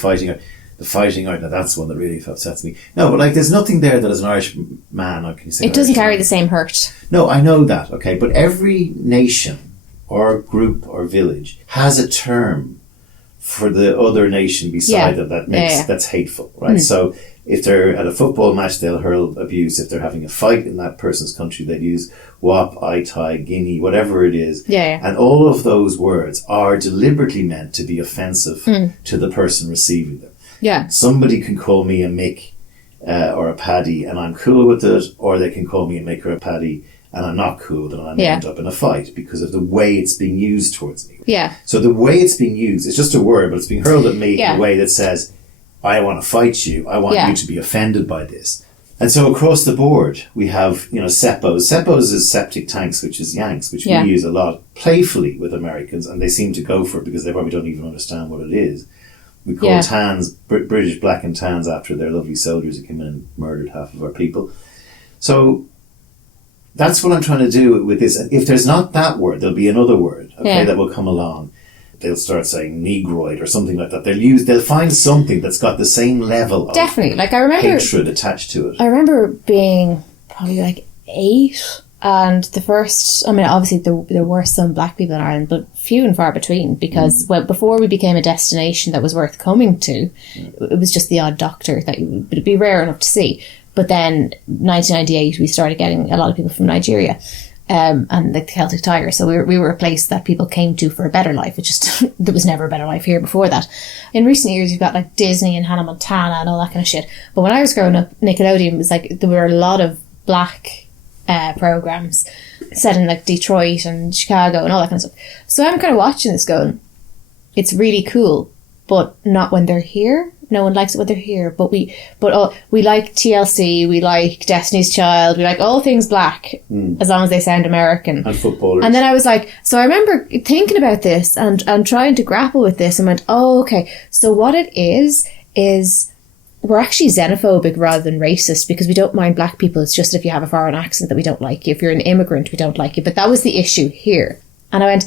fighting art. Now that's one that really upsets me. No, but like, there's nothing there that as an Irish man, can you say it doesn't carry the same hurt. No, I know that, okay, but every nation or group or village has a term for the other nation beside them that's hateful, right? So if they're at a football match, they'll hurl abuse. If they're having a fight in that person's country, they'd use wop, aitai, guinea, whatever it is. And all of those words are deliberately meant to be offensive to the person receiving them. Somebody can call me a Mick or a Paddy and I'm cool with it, or they can call me a Mick or a Paddy and I'm not cool, and I'm end up in a fight because of the way it's being used towards me. So the way it's being used, it's just a word, but it's being hurled at me in a way that says, I want to fight you. I want you to be offended by this. And so across the board, we have, seppos. Seppos is septic tanks, which is Yanks, which we use a lot playfully with Americans, and they seem to go for it because they probably don't even understand what it is. We call tans, British black and tans, after their lovely soldiers who came in and murdered half of our people. So that's what I'm trying to do with this. If there's not that word, there'll be another word, that will come along. They'll start saying negroid or something like that. They'll find something that's got the same level of hatred attached to it. I remember being probably like 8, and the first, obviously there were some black people in Ireland, but few and far between, because before we became a destination that was worth coming to, it was just the odd doctor that would be rare enough to see. But then 1998, we started getting a lot of people from Nigeria. And the Celtic Tiger. So we were a place that people came to for a better life. It just, there was never a better life here before that. In recent years, you've got like Disney and Hannah Montana and all that kind of shit. But when I was growing up, Nickelodeon was like, there were a lot of black programs set in like Detroit and Chicago and all that kind of stuff. So I'm kind of watching this going, it's really cool, but not when they're here. No one likes it when they're here, but we like TLC, we like Destiny's Child, we like all things black, as long as they sound American. And footballers. And then I was like, so I remember thinking about this and trying to grapple with this and went, oh, okay. So what it is we're actually xenophobic rather than racist, because we don't mind black people. It's just if you have a foreign accent that we don't like you. If you're an immigrant, we don't like you. But that was the issue here. And I went,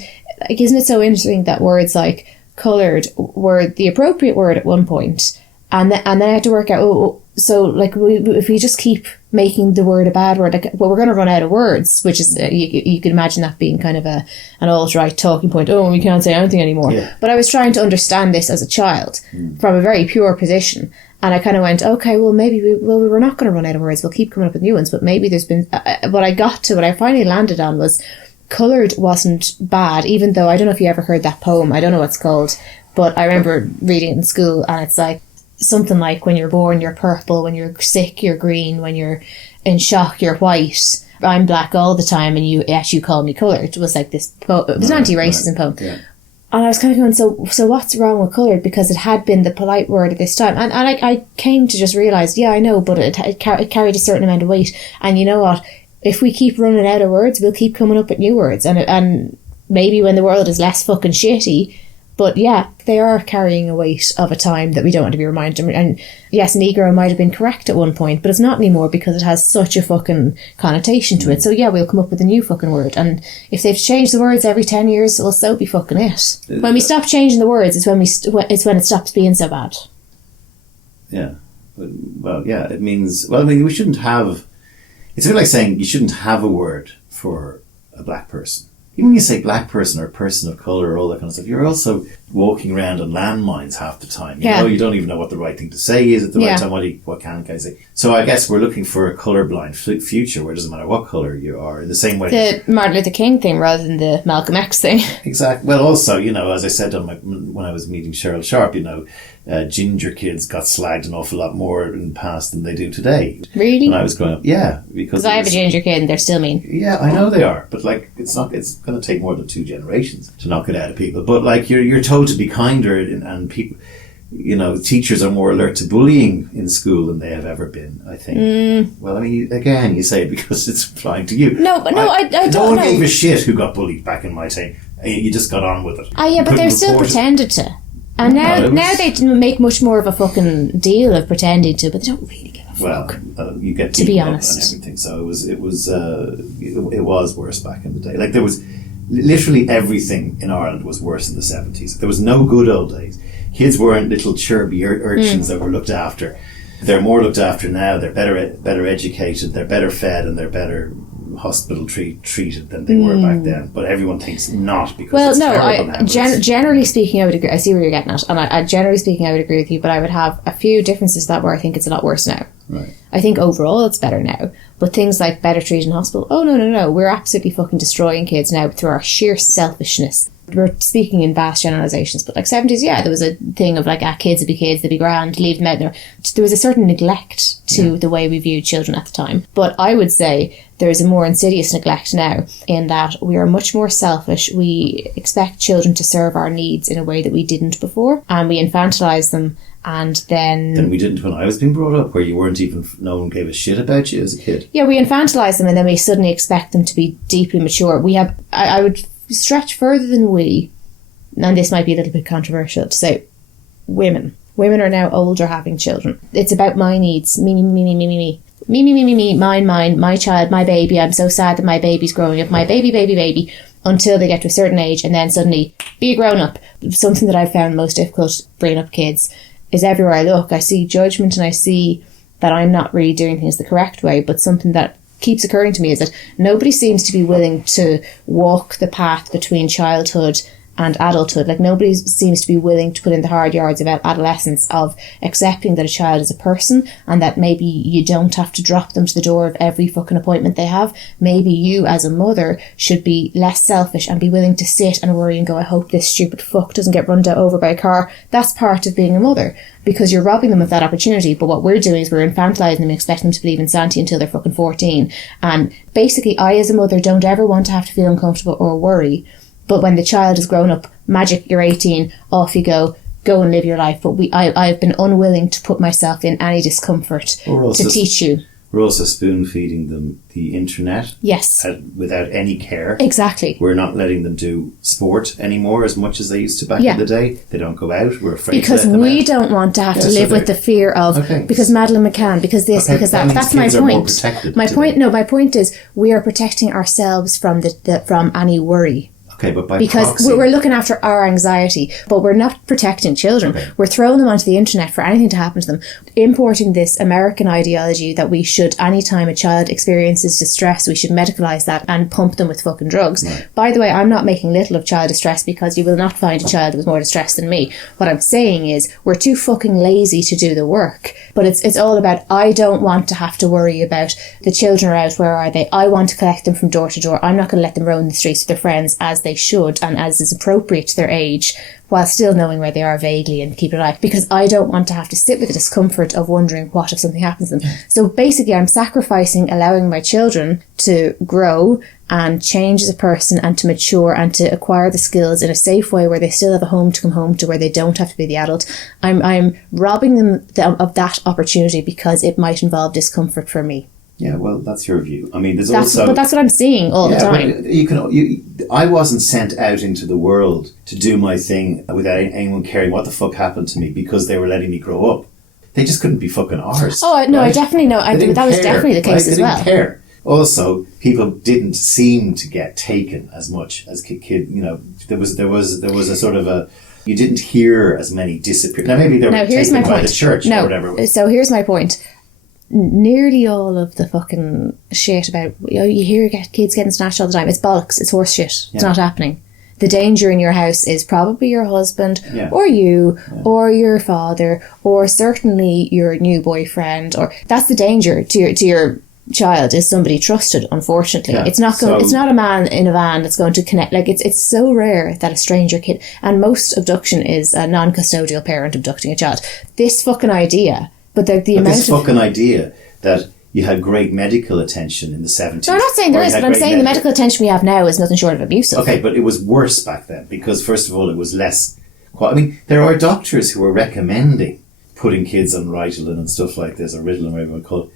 like, isn't it so interesting that words like coloured were the appropriate word at one point, and then I had to work out, so like if we just keep making the word a bad word, like, well, we're going to run out of words, which is you can imagine that being kind of an alt-right talking point. Oh, we can't say anything anymore. Yeah. But I was trying to understand this as a child from a very pure position, and I kind of went, okay, well, maybe we're not going to run out of words. We'll keep coming up with new ones, but maybe there's been what I finally landed on was coloured wasn't bad, even though I don't know if you ever heard that poem. I don't know what it's called, but I remember reading it in school, and it's like something like, when you're born you're purple, when you're sick you're green, when you're in shock you're white, I'm black all the time and you call me coloured. It was like this it was an anti-racism poem. Yeah. And I was kind of going, so what's wrong with coloured? Because it had been the polite word at this time, and I came to just realise, yeah, I know, but it carried a certain amount of weight. And you know what, if we keep running out of words, we'll keep coming up with new words, and maybe when the world is less fucking shitty. But yeah, they are carrying a weight of a time that we don't want to be reminded. And yes, Negro might have been correct at one point, but it's not anymore because it has such a fucking connotation to it. So yeah, we'll come up with a new fucking word. And if they've changed the words every 10 years, we'll still be fucking it. When we stop changing the words, it's when it stops being so bad. Yeah. Well, yeah, it means... Well, I mean, we shouldn't have... It's a bit like saying you shouldn't have a word for a black person. Even when you say black person or person of colour or all that kind of stuff, you're also walking around on landmines half the time. You know, you don't even know what the right thing to say is at the right time. What can I say? So I guess we're looking for a colourblind future where it doesn't matter what colour you are, in the same way. The Martin Luther King thing rather than the Malcolm X thing. Exactly. Well, also, you know, as I said when I was meeting Cheryl Sharp, you know, ginger kids got slagged an awful lot more in the past than they do today. Really? When I was growing up, yeah, because I have a ginger kid and they're still mean. Yeah, I know they are, but like it's going to take more than 2 generations to knock it out of people. But like you're told to be kinder, and people, you know, teachers are more alert to bullying in school than they have ever been, I think. Well, I mean, again, you say it because it's applying to you. No, but I don't know. No one gave a shit who got bullied back in my time. You just got on with it. Oh yeah, but they're still pretended to. And now they make much more of a fucking deal of pretending to, but they don't really give a fuck. Well, you get to be honest and everything. So it was worse back in the day. Like there was literally everything in Ireland was worse in the 70s. There was no good old days. Kids weren't little chirpy urchins that were looked after. They're more looked after now. They're better educated. They're better fed, and they're better hospital treated than they were back then. But everyone thinks not, because generally speaking, I would agree. I see where you're getting at, and I generally speaking, I would agree with you. But I would have a few differences that where I think it's a lot worse now. Right. I think overall it's better now, but things like better treated in hospital. Oh no, we're absolutely fucking destroying kids now through our sheer selfishness. We're speaking in vast generalisations, but like 70s, yeah, there was a thing of like, kids would be kids, they'd be grand, leave them out there. There was a certain neglect to the way we viewed children at the time. But I would say there is a more insidious neglect now, in that we are much more selfish. We expect children to serve our needs in a way that we didn't before, and we infantilise them. And then we didn't when I was being brought up, where you weren't even, no one gave a shit about you as a kid. Yeah, we infantilise them, and then we suddenly expect them to be deeply mature. We have, I would stretch further than we, and this might be a little bit controversial to say, women are now older having children. It's about my needs, me, mine, my child, my baby. I'm so sad that my baby's growing up, my baby, until they get to a certain age, and then suddenly be a grown up. Something that I've found most difficult bringing up kids is everywhere I look, I see judgment, and I see that I'm not really doing things the correct way. But something that keeps occurring to me is that nobody seems to be willing to walk the path between childhood and adulthood. Like, nobody seems to be willing to put in the hard yards about adolescence, of accepting that a child is a person, and that maybe you don't have to drop them to the door of every fucking appointment they have. Maybe you as a mother should be less selfish and be willing to sit and worry and go, I hope this stupid fuck doesn't get run over by a car. That's part of being a mother, because you're robbing them of that opportunity. But what we're doing is we're infantilising them and expecting them to believe in Santi until they're fucking 14. And basically, I as a mother don't ever want to have to feel uncomfortable or worry. But when the child is grown up, magic, you're 18, off you go and live your life. But I've been unwilling to put myself in any discomfort to teach you. we're also spoon feeding them the internet. Yes. Without any care. Exactly. We're not letting them do sport anymore as much as they used to back in the day. They don't go out. We're afraid because to let them we out. don't want to have to live with the fear of because Madeleine McCann, because this, because that. That's my point. My point is we are protecting ourselves from from any worry. Okay, but by because proxy, we're looking after our anxiety, but we're not protecting children. Okay. We're throwing them onto the internet for anything to happen to them. Importing this American ideology that we should, anytime a child experiences distress, we should medicalise that and pump them with fucking drugs. Right. By the way, I'm not making little of child distress, because you will not find a child with more distress than me. What I'm saying is we're too fucking lazy to do the work. But it's all about, I don't want to have to worry about the children are out, where are they? I want to collect them from door to door. I'm not going to let them roam the streets with their friends as they should and as is appropriate to their age, while still knowing where they are vaguely and keep it alive, because I don't want to have to sit with the discomfort of wondering what if something happens to them. So basically I'm sacrificing allowing my children to grow and change as a person and to mature and to acquire the skills in a safe way where they still have a home to come home to, where they don't have to be the adult. I'm robbing them of that opportunity because it might involve discomfort for me. Yeah, well, that's your view. I mean, but that's what I'm seeing all the time. I wasn't sent out into the world to do my thing without anyone caring what the fuck happened to me because they were letting me grow up. They just couldn't be fucking arse. Oh, no, right? I definitely know. That was definitely the case as well. They didn't care. Also, people didn't seem to get taken as much as kid. There was a sort of a. You didn't hear as many disappear. Now maybe they were taken by the church or whatever. So here's my point. Nearly all of the fucking shit about, you hear kids getting snatched all the time. It's bollocks. It's horse shit. It's not happening. The danger in your house is probably your husband or you or your father or certainly your new boyfriend, or that's the danger to your child, is somebody trusted. Unfortunately, it's not a man in a van that's going to connect. Like it's so rare that a stranger kid, and most abduction is a non-custodial parent abducting a child. This fucking idea. But this fucking idea that you had great medical attention in the 70s. No, I'm not saying there is, but I'm saying the medical attention we have now is nothing short of abusive. Okay, but it was worse back then because, first of all, it was less... I mean, there are doctors who are recommending putting kids on Ritalin and stuff like this, or Ritalin, whatever it's called.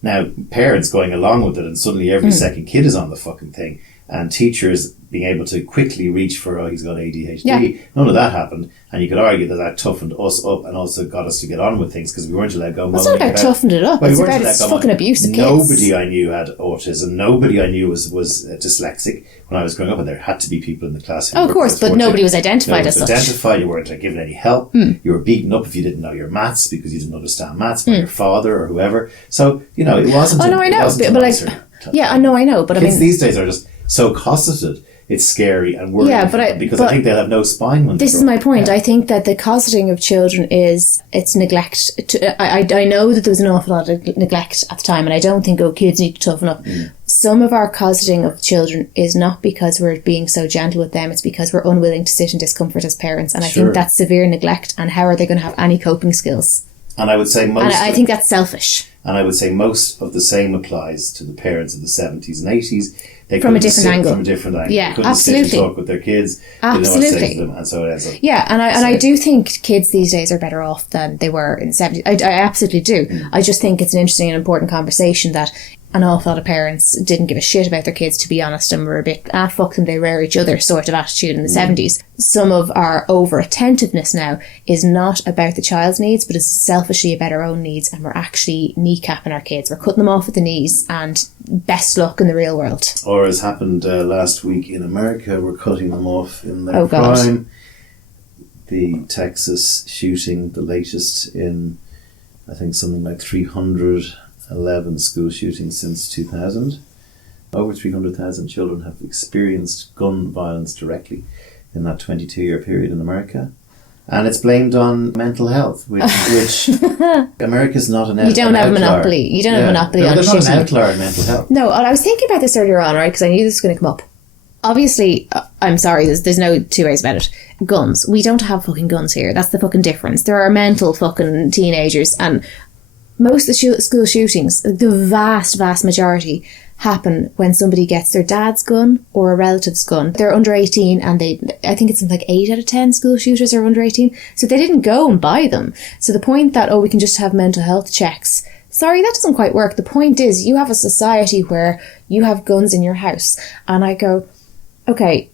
Now, parents going along with it, and suddenly every second kid is on the fucking thing. And teachers being able to quickly reach for, he's got ADHD. Yeah. None of that happened. And you could argue that toughened us up and also got us to get on with things because we weren't allowed to go... It's not about toughened it up. It's about it's fucking abuse of kids. Nobody I knew had autism. Nobody I knew was dyslexic when I was growing up, and there had to be people in the class who of course, but nobody was identified as such. You weren't given any help. You were beaten up if you didn't know your maths because you didn't understand maths by your father or whoever. So, it wasn't... Oh, no, I know. I know. But kids these days are just so cosseted. It's scary and worrying because I think they'll have no spine when this is my point. I think that the cosseting of children it's neglect. I know that there was an awful lot of neglect at the time, and I don't think kids need to toughen up. Some of our cosseting of children is not because we're being so gentle with them, it's because we're unwilling to sit in discomfort as parents, and I think that's severe neglect. And how are they going to have any coping skills? And I would say I think that's selfish. And I would say most of the same applies to the parents of the 70s and 80s. From a different angle. Yeah, couldn't absolutely. Sit and talk with their kids. Absolutely. They didn't know what to say to them, and so it ends up. Yeah, and I do think kids these days are better off than they were in the 70s. I absolutely do. I just think it's an interesting and important conversation that an awful lot of parents didn't give a shit about their kids, to be honest, and were a bit, fuck them, they rear each other sort of attitude in the 70s. Some of our over-attentiveness now is not about the child's needs, but is selfishly about our own needs, and we're actually kneecapping our kids. We're cutting them off at the knees, and best luck in the real world. Or as happened last week in America, we're cutting them off in their prime. The Texas shooting, the latest in, I think, something like 311 school shootings since 2000. Over 300,000 children have experienced gun violence directly in that 22-year period in America. And it's blamed on mental health, which America's not an outlier. You don't have a monopoly. You don't have a monopoly on there's not an outlier in mental health. No, and I was thinking about this earlier on, right, because I knew this was going to come up. Obviously, I'm sorry, there's no two ways about it. Guns. We don't have fucking guns here. That's the fucking difference. There are mental fucking teenagers, and most of the school shootings, the vast, vast majority, happen when somebody gets their dad's gun or a relative's gun. They're under 18, and I think it's like 8 out of 10 school shooters are under 18. So they didn't go and buy them. So the point that, we can just have mental health checks sorry, that doesn't quite work. The point is, you have a society where you have guns in your house. And I go, okay,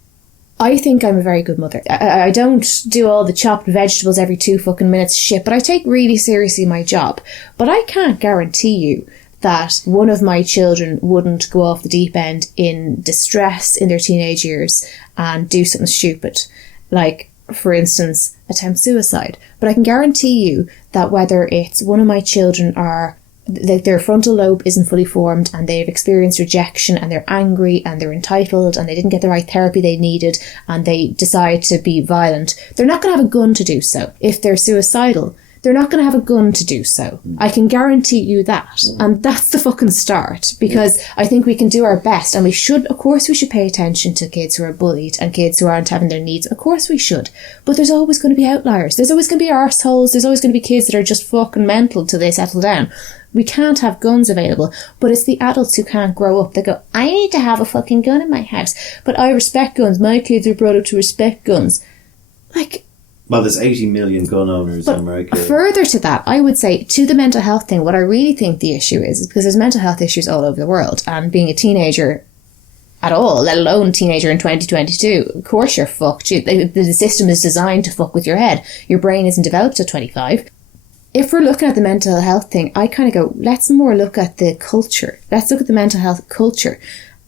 I think I'm a very good mother. I don't do all the chopped vegetables every 2 fucking minutes shit, but I take really seriously my job. But I can't guarantee you that one of my children wouldn't go off the deep end in distress in their teenage years and do something stupid. Like, for instance, attempt suicide. But I can guarantee you that whether it's one of my children are their frontal lobe isn't fully formed and they've experienced rejection and they're angry and they're entitled and they didn't get the right therapy they needed and they decide to be violent, they're not going to have a gun to do so. If they're suicidal, they're not going to have a gun to do so. I can guarantee you that. And that's the fucking start, because I think we can do our best, and we should, of course, we should pay attention to kids who are bullied and kids who aren't having their needs. Of course we should. But there's always going to be outliers. There's always going to be arseholes. There's always going to be kids that are just fucking mental till they settle down. We can't have guns available, but it's the adults who can't grow up. They go, I need to have a fucking gun in my house, but I respect guns. My kids are brought up to respect guns. Like, well, there's 80 million gun owners in America. Further to that, I would say, to the mental health thing, what I really think the issue is because there's mental health issues all over the world, and being a teenager at all, let alone a teenager in 2022, of course you're fucked. The system is designed to fuck with your head. Your brain isn't developed at 25. If we're looking at the mental health thing, I kind of go, let's more look at the culture. Let's look at the mental health culture.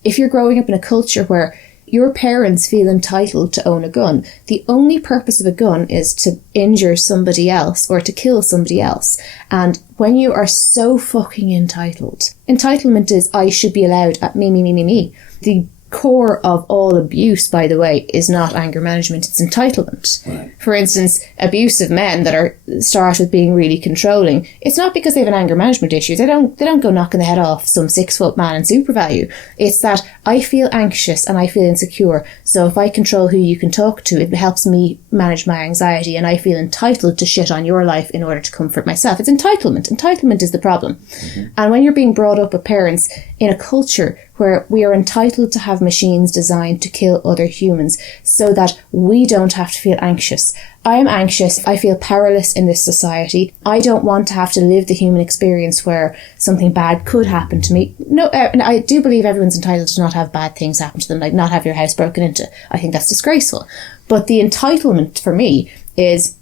If you're growing up in a culture where your parents feel entitled to own a gun, the only purpose of a gun is to injure somebody else or to kill somebody else. And when you are so fucking entitled, entitlement is, I should be allowed at me. The core of all abuse, by the way, is not anger management, it's entitlement. Right. For instance, abusive men that start with being really controlling, it's not because they have an anger management issue. They don't go knocking the head off some 6-foot man in SuperValue. It's that I feel anxious and I feel insecure, so if I control who you can talk to, it helps me manage my anxiety, and I feel entitled to shit on your life in order to comfort myself. It's entitlement. Entitlement is the problem. Mm-hmm. And when you're being brought up with parents in a culture where we are entitled to have machines designed to kill other humans so that we don't have to feel anxious. I am anxious. I feel powerless in this society. I don't want to have to live the human experience where something bad could happen to me. No, I do believe everyone's entitled to not have bad things happen to them, like not have your house broken into. I think that's disgraceful. But the entitlement for me is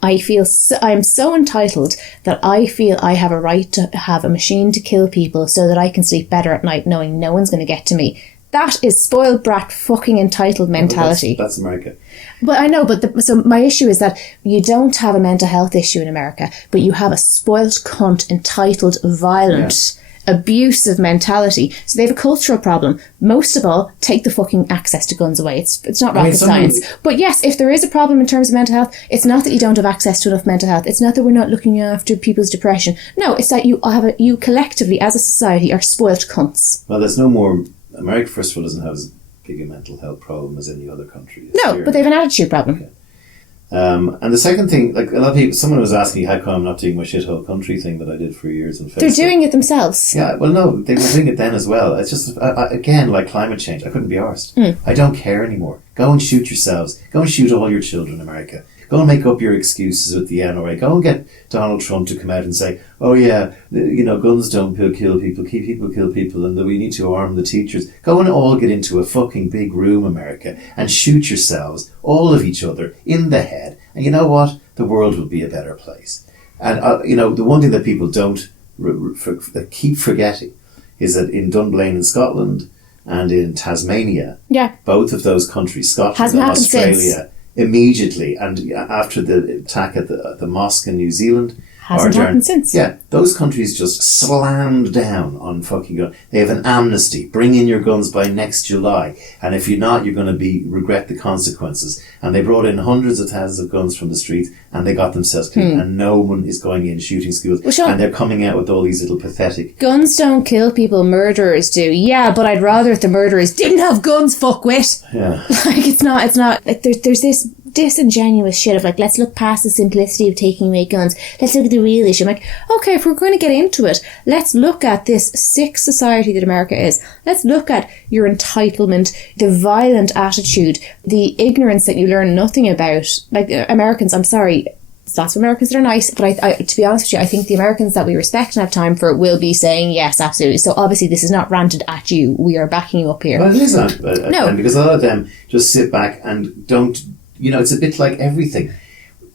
I'm so entitled that I feel I have a right to have a machine to kill people so that I can sleep better at night knowing no one's going to get to me. That is spoiled brat fucking entitled mentality. That's America. But I know, so my issue is that you don't have a mental health issue in America, but you have a spoiled cunt, entitled, violent, abusive mentality. So they have a cultural problem. Most of all, take the fucking access to guns away. It's not rocket science. But yes, if there is a problem in terms of mental health, it's not that you don't have access to enough mental health. It's not that we're not looking after people's depression. No, it's that you collectively as a society are spoiled cunts. Well, there's no more. America, first of all, doesn't have as big a mental health problem as any other country. No, but they have an attitude problem. Okay. And the second thing, like a lot of people, someone was asking how come I'm not doing my shithole country thing that I did for years on Facebook. They're doing it themselves. Yeah, well, no, they were doing it then as well. It's just, again, like climate change, I couldn't be arsed. I don't care anymore. Go and shoot yourselves. Go and shoot all your children, America. Go and make up your excuses with the NRA. Go and get Donald Trump to come out and say, oh yeah, guns don't kill people, people kill people, and that we need to arm the teachers. Go and all get into a fucking big room, America, and shoot yourselves, all of each other, in the head. And you know what? The world will be a better place. And, the one thing that people don't keep forgetting is that in Dunblane in Scotland and in Tasmania, both of those countries, Scotland and Australia, immediately, and after the attack at the mosque in New Zealand, hasn't happened since. Yeah, those countries just slammed down on fucking guns. They have an amnesty. Bring in your guns by next July, and if you're not, you're going to regret the consequences. And they brought in hundreds of thousands of guns from the streets, and they got themselves killed. And no one is going in shooting schools. Well, Sean, and they're coming out with all these little pathetic. Guns don't kill people. Murderers do. Yeah, but I'd rather if the murderers didn't have guns. Fuckwit. Yeah. Like it's not. Like there's this disingenuous shit of like, let's look past the simplicity of taking away guns. Let's look at the real issue. I'm like, okay, if we're going to get into it, let's look at this sick society that America is. Let's look at your entitlement, the violent attitude, the ignorance that you learn nothing about. Like Americans, I'm sorry, lots of Americans that are nice, but I, to be honest with you, I think the Americans that we respect and have time for will be saying yes, absolutely. So obviously this is not ranted at you. We are backing you up here. Well, it isn't. No. Because a lot of them just sit back and don't, it's a bit like everything.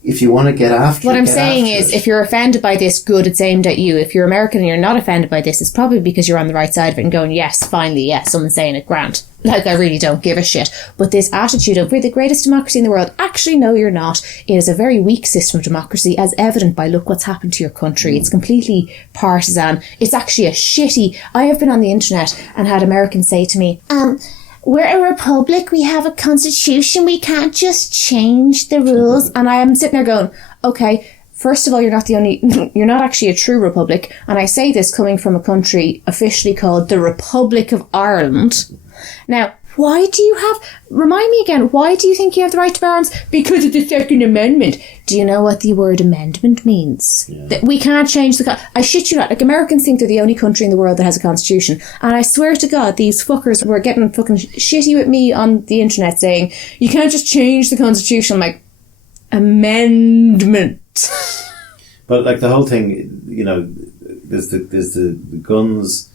If you want to get after what it, I'm saying is, if you're offended by this, good, it's aimed at you. If you're American and you're not offended by this, it's probably because you're on the right side of it and going, yes, finally, yes, someone's saying it, grant. Like, I really don't give a shit. But this attitude of, we're the greatest democracy in the world. Actually, no, you're not. It is a very weak system of democracy, as evident by, look what's happened to your country. It's completely partisan. It's actually a shitty... I have been on the internet and had Americans say to me, we're a republic, we have a constitution, we can't just change the rules. And I am sitting there going, okay, first of all, you're not actually a true republic. And I say this coming from a country officially called the Republic of Ireland. Now, remind me again, why do you think you have the right to bear arms? Because of the Second Amendment. Do you know what the word amendment means? Yeah. That we can't change I shit you not, like, Americans think they're the only country in the world that has a constitution. And I swear to God, these fuckers were getting fucking shitty with me on the internet saying, you can't just change the constitution. I'm like, amendment. But like the whole thing, there's the guns,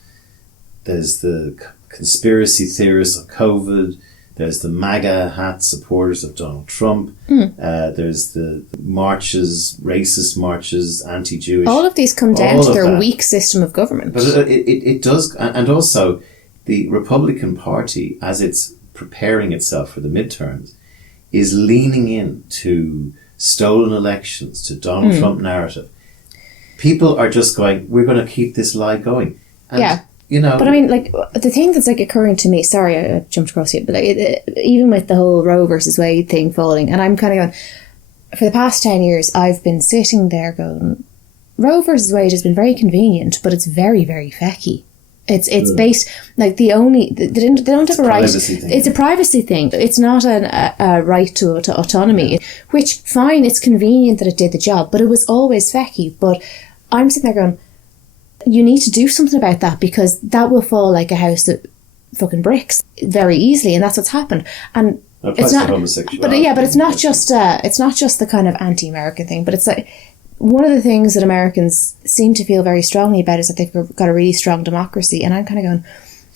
there's the conspiracy theorists of COVID, there's the MAGA hat supporters of Donald Trump, there's the marches, racist marches, anti-Jewish. All of these come down to their weak system of government. But it does, and also the Republican Party, as it's preparing itself for the midterms, is leaning into stolen elections, to Donald Trump narrative. People are just going, we're going to keep this lie going. And, yeah. But I mean, like, the thing that's like occurring to me, sorry, I jumped across it, but like, even with the whole Roe versus Wade thing falling, and I'm kind of going, for the past 10 years, I've been sitting there going, Roe versus Wade has been very convenient, but it's very, very fecky. It's based, like, they don't have a right. It's a privacy thing. It's not a right to autonomy, which, fine, it's convenient that it did the job, but it was always fecky. But I'm sitting there going, you need to do something about that, because that will fall like a house of fucking bricks very easily, and that's what's happened. And it's not, but it's not just the kind of anti-American thing, but it's like, one of the things that Americans seem to feel very strongly about is that they've got a really strong democracy, and I'm kind of going,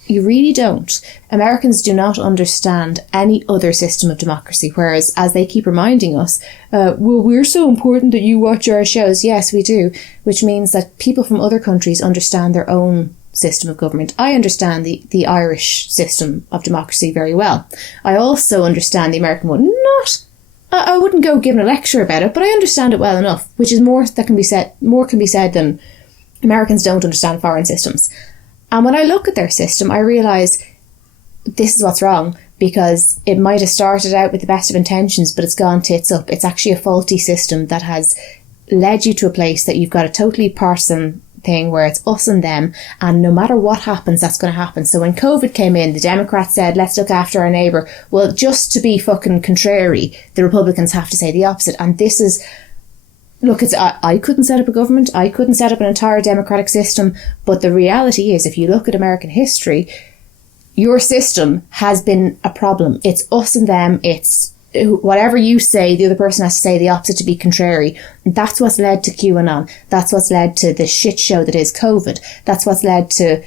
you really don't. Americans do not understand any other system of democracy, whereas, as they keep reminding us, well, we're so important that you watch our shows. Yes, we do, which means that people from other countries understand their own system of government. I understand the Irish system of democracy very well. I also understand the American one. I wouldn't go giving a lecture about it, but I understand it well enough, which is more can be said than Americans don't understand foreign systems. And when I look at their system, I realise this is what's wrong, because it might have started out with the best of intentions, but it's gone tits up. It's actually a faulty system that has led you to a place that you've got a totally partisan thing where it's us and them, and no matter what happens, that's going to happen. So when COVID came in, the Democrats said, let's look after our neighbour. Well, just to be fucking contrary, the Republicans have to say the opposite. And this is... Look, I couldn't set up a government. I couldn't set up an entire democratic system. But the reality is, if you look at American history, your system has been a problem. It's us and them. It's whatever you say, the other person has to say the opposite to be contrary. That's what's led to QAnon. That's what's led to the shit show that is COVID. That's what's led to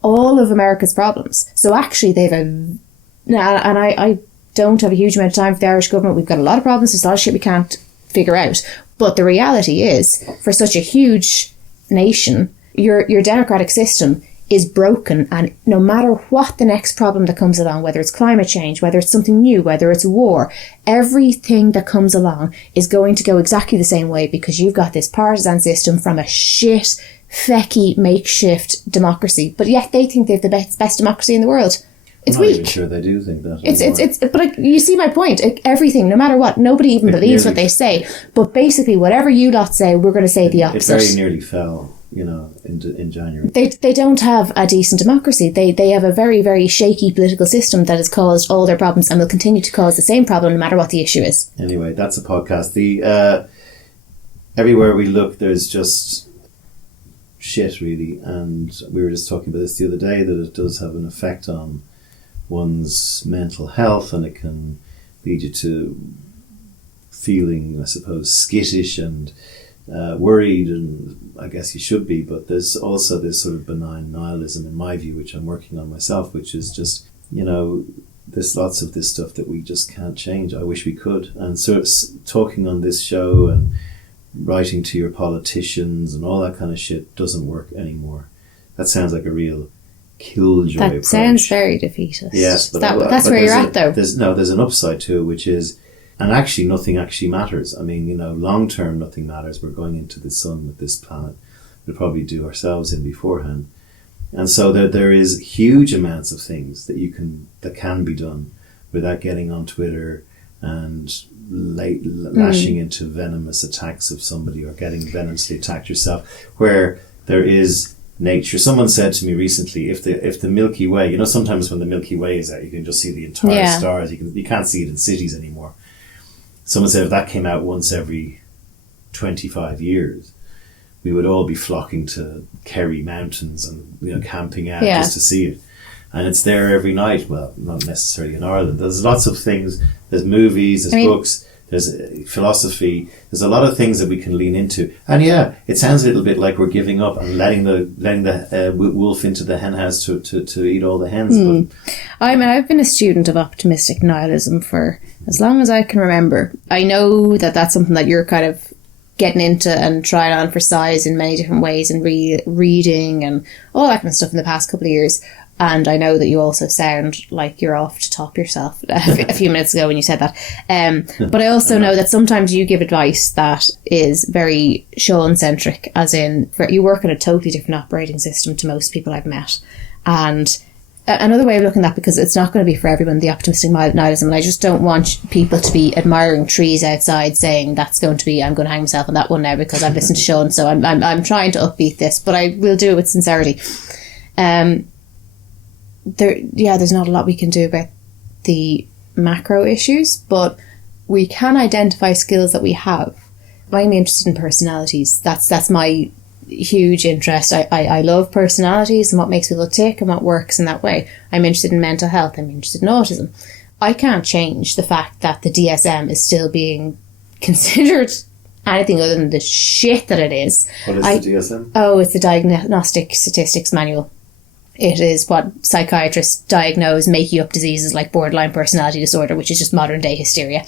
all of America's problems. So actually, and I don't have a huge amount of time for the Irish government. We've got a lot of problems. There's a lot of shit we can't figure out. But the reality is, for such a huge nation, your democratic system is broken, and no matter what the next problem that comes along, whether it's climate change, whether it's something new, whether it's war, everything that comes along is going to go exactly the same way, because you've got this partisan system from a shit, fecky, makeshift democracy. But yet they think they have the best democracy in the world. It's weak. I'm not even sure they do think that. It's but like, you see my point. Everything, no matter what, nobody even believes what they say. But basically, whatever you lot say, we're going to say the opposite. It very nearly fell, in January. They don't have a decent democracy. They have a very, very shaky political system that has caused all their problems and will continue to cause the same problem no matter what the issue is. Anyway, that's a podcast. Everywhere we look, there's just shit, really. And we were just talking about this the other day, that it does have an effect on one's mental health, and it can lead you to feeling, I suppose, skittish and worried, and I guess you should be, but there's also this sort of benign nihilism in my view, which I'm working on myself, which is just, there's lots of this stuff that we just can't change. I wish we could. And so it's talking on this show and writing to your politicians and all that kind of shit doesn't work anymore. That sounds like a real killjoy approach. That sounds very defeatist. Yes, but that's where you're at, though. There's an upside to it, which is, and actually nothing actually matters. I mean, long term nothing matters. We're going into the sun with this planet. We'll probably do ourselves in beforehand. And so there is huge amounts of things that can be done without getting on Twitter and lashing into venomous attacks of somebody or getting venomously attacked yourself, where there is nature. Someone said to me recently, if the Milky Way, sometimes when the Milky Way is out, you can just see the entire stars. You can't see it in cities anymore. Someone said if that came out once every 25 years, we would all be flocking to Kerry Mountains and camping out just to see it. And it's there every night. Well, not necessarily in Ireland. There's lots of things. There's movies, there's books, there's philosophy. There's a lot of things that we can lean into. And it sounds a little bit like we're giving up and letting the wolf into the hen house to eat all the hens. But I've been a student of optimistic nihilism for as long as I can remember. I know that that's something that you're kind of getting into and trying on for size in many different ways and reading and all that kind of stuff in the past couple of years. And I know that you also sound like you're off to top yourself a few minutes ago when you said that. But I also know that sometimes you give advice that is very Sean-centric, as in you work in a totally different operating system to most people I've met. And another way of looking at that, because it's not going to be for everyone, the optimistic nihilism, and I just don't want people to be admiring trees outside saying I'm going to hang myself on that one now because I've listened to Sean, so I'm trying to upbeat this, but I will do it with sincerity. There's not a lot we can do about the macro issues, but we can identify skills that we have. I'm interested in personalities. That's my huge interest. I love personalities and what makes people tick and what works in that way. I'm interested in mental health. I'm interested in autism. I can't change the fact that the DSM is still being considered anything other than the shit that it is. What is the DSM? Oh, it's the Diagnostic Statistics Manual. It is what psychiatrists diagnose making up diseases like borderline personality disorder, which is just modern day hysteria.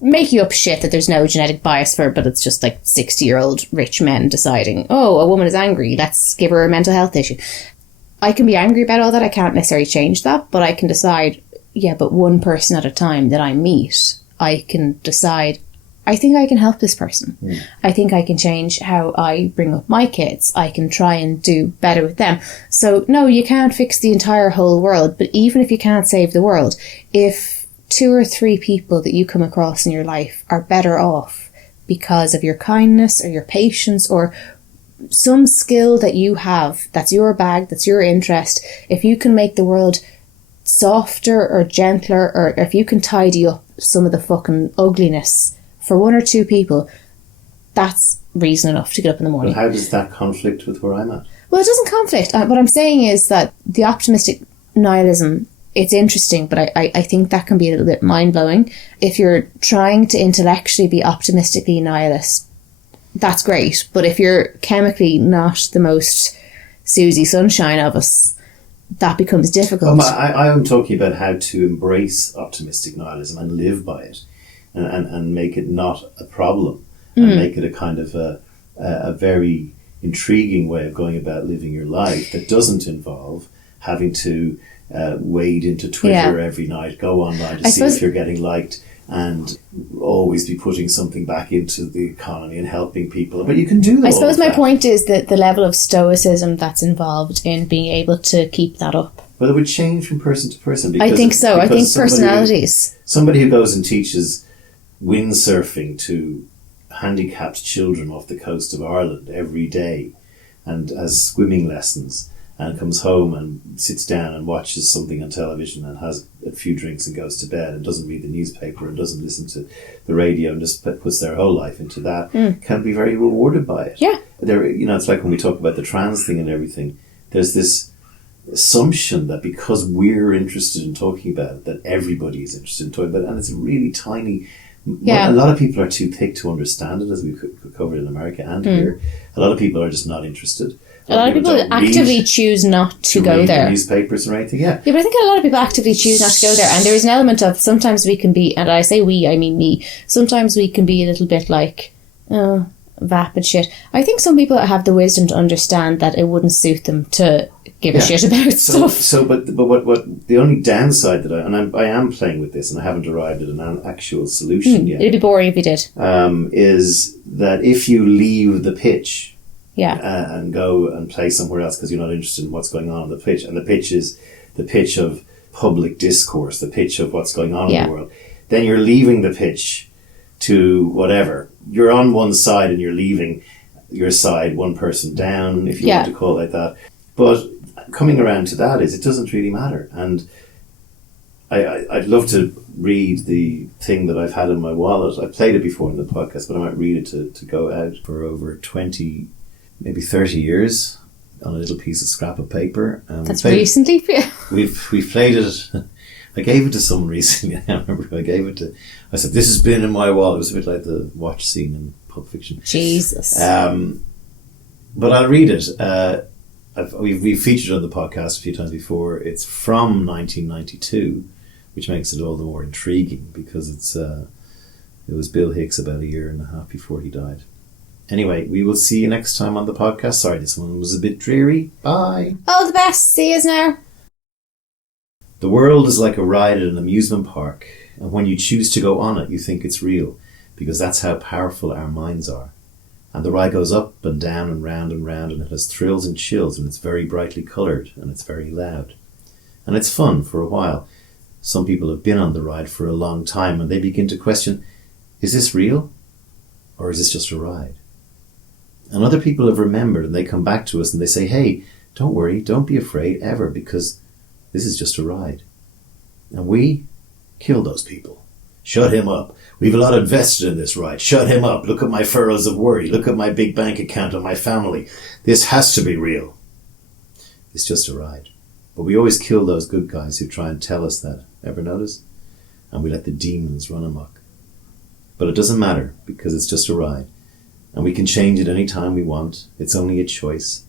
Making up shit that there's no genetic bias for, but it's just like 60-year-old rich men deciding, oh, a woman is angry, let's give her a mental health issue. I can be angry about all that. I can't necessarily change that, but I can decide, but one person at a time that I meet, I can decide, I think I can help this person. I think I can change how I bring up my kids. I can try and do better with them. So no, you can't fix the entire whole world, but even if you can't save the world, if 2 or 3 people that you come across in your life are better off because of your kindness or your patience or some skill that you have, that's your bag, that's your interest, if you can make the world softer or gentler, or if you can tidy up some of the fucking ugliness for 1 or 2 people, that's reason enough to get up in the morning. But how does that conflict with where I'm at? Well, it doesn't conflict. What I'm saying is that the optimistic nihilism, it's interesting, but I think that can be a little bit mind-blowing. If you're trying to intellectually be optimistically nihilist, that's great. But if you're chemically not the most Susie Sunshine of us, that becomes difficult. Well, I'm talking about how to embrace optimistic nihilism and live by it and make it not a problem and make it a kind of a very intriguing way of going about living your life that doesn't involve having to wade into Twitter every night, go online to see if you're getting liked, and always be putting something back into the economy and helping people. But you can do that. I suppose my point is that the level of stoicism that's involved in being able to keep that up. Well, it would change from person to person. I think so. I think personalities. Somebody who goes and teaches windsurfing to handicapped children off the coast of Ireland every day and has swimming lessons and comes home and sits down and watches something on television and has a few drinks and goes to bed and doesn't read the newspaper and doesn't listen to the radio and just puts their whole life into that, can be very rewarded by it. Yeah. It's like when we talk about the trans thing and everything, there's this assumption that because we're interested in talking about it, that everybody is interested in talking about it, and it's a really tiny Yeah. A lot of people are too thick to understand it, as we covered in America and here. A lot of people are just not interested. A lot of people actively choose not to go there. Newspapers or anything, yeah. Yeah, but I think a lot of people actively choose not to go there. And there is an element of sometimes we can be, and I say we, I mean me, sometimes we can be a little bit like, oh, vapid shit. I think some people have the wisdom to understand that it wouldn't suit them to give a shit about stuff. But what the only downside that I am playing with this, and I haven't arrived at an actual solution yet. It'd be boring if you did. Is that if you leave the pitch, and go and play somewhere else because you're not interested in what's going on the pitch, and the pitch is the pitch of public discourse, the pitch of what's going on in the world, then you're leaving the pitch to whatever. You're on one side and you're leaving your side one person down, if you want to call it like that. But coming around to that is it doesn't really matter. And I'd love to read the thing that I've had in my wallet. I played it before in the podcast, but I might read it to go out for over 20, maybe 30 years on a little piece of scrap of paper. That's recently for you? We've played it. I gave it to someone recently. I remember I said, this has been in my wallet. It was a bit like the watch scene in Pulp Fiction. Jesus. But I'll read it. We've featured it on the podcast a few times before. It's from 1992, which makes it all the more intriguing because it was Bill Hicks about a year and a half before he died. Anyway, we will see you next time on the podcast. Sorry, this one was a bit dreary. Bye. All the best. See yous now. The world is like a ride at an amusement park, and when you choose to go on it, you think it's real, because that's how powerful our minds are. And the ride goes up and down and round, and it has thrills and chills, and it's very brightly coloured, and it's very loud. And it's fun for a while. Some people have been on the ride for a long time, and they begin to question, is this real? Or is this just a ride? And other people have remembered, and they come back to us and they say, hey, don't worry, don't be afraid ever, because this is just a ride. And we kill those people. Shut him up. We've a lot invested in this ride. Shut him up. Look at my furrows of worry. Look at my big bank account and my family. This has to be real. It's just a ride. But we always kill those good guys who try and tell us that. Ever notice? And we let the demons run amok. But it doesn't matter, because it's just a ride. And we can change it any time we want. It's only a choice.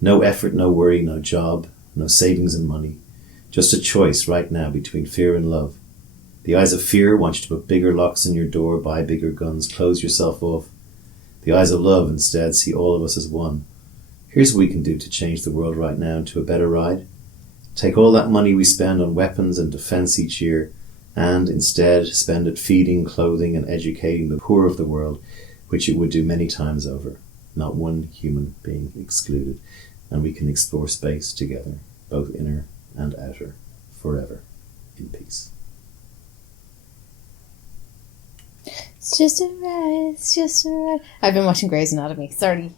No effort, no worry, no job, no savings and money. Just a choice right now between fear and love. The eyes of fear want you to put bigger locks in your door, buy bigger guns, close yourself off. The eyes of love instead see all of us as one. Here's what we can do to change the world right now into a better ride. Take all that money we spend on weapons and defence each year, and instead spend it feeding, clothing and educating the poor of the world, which it would do many times over, not one human being excluded, and we can explore space together, both inner and outer, forever, in peace. It's just a ride, it's just a ride. I've been watching Grey's Anatomy, sorry.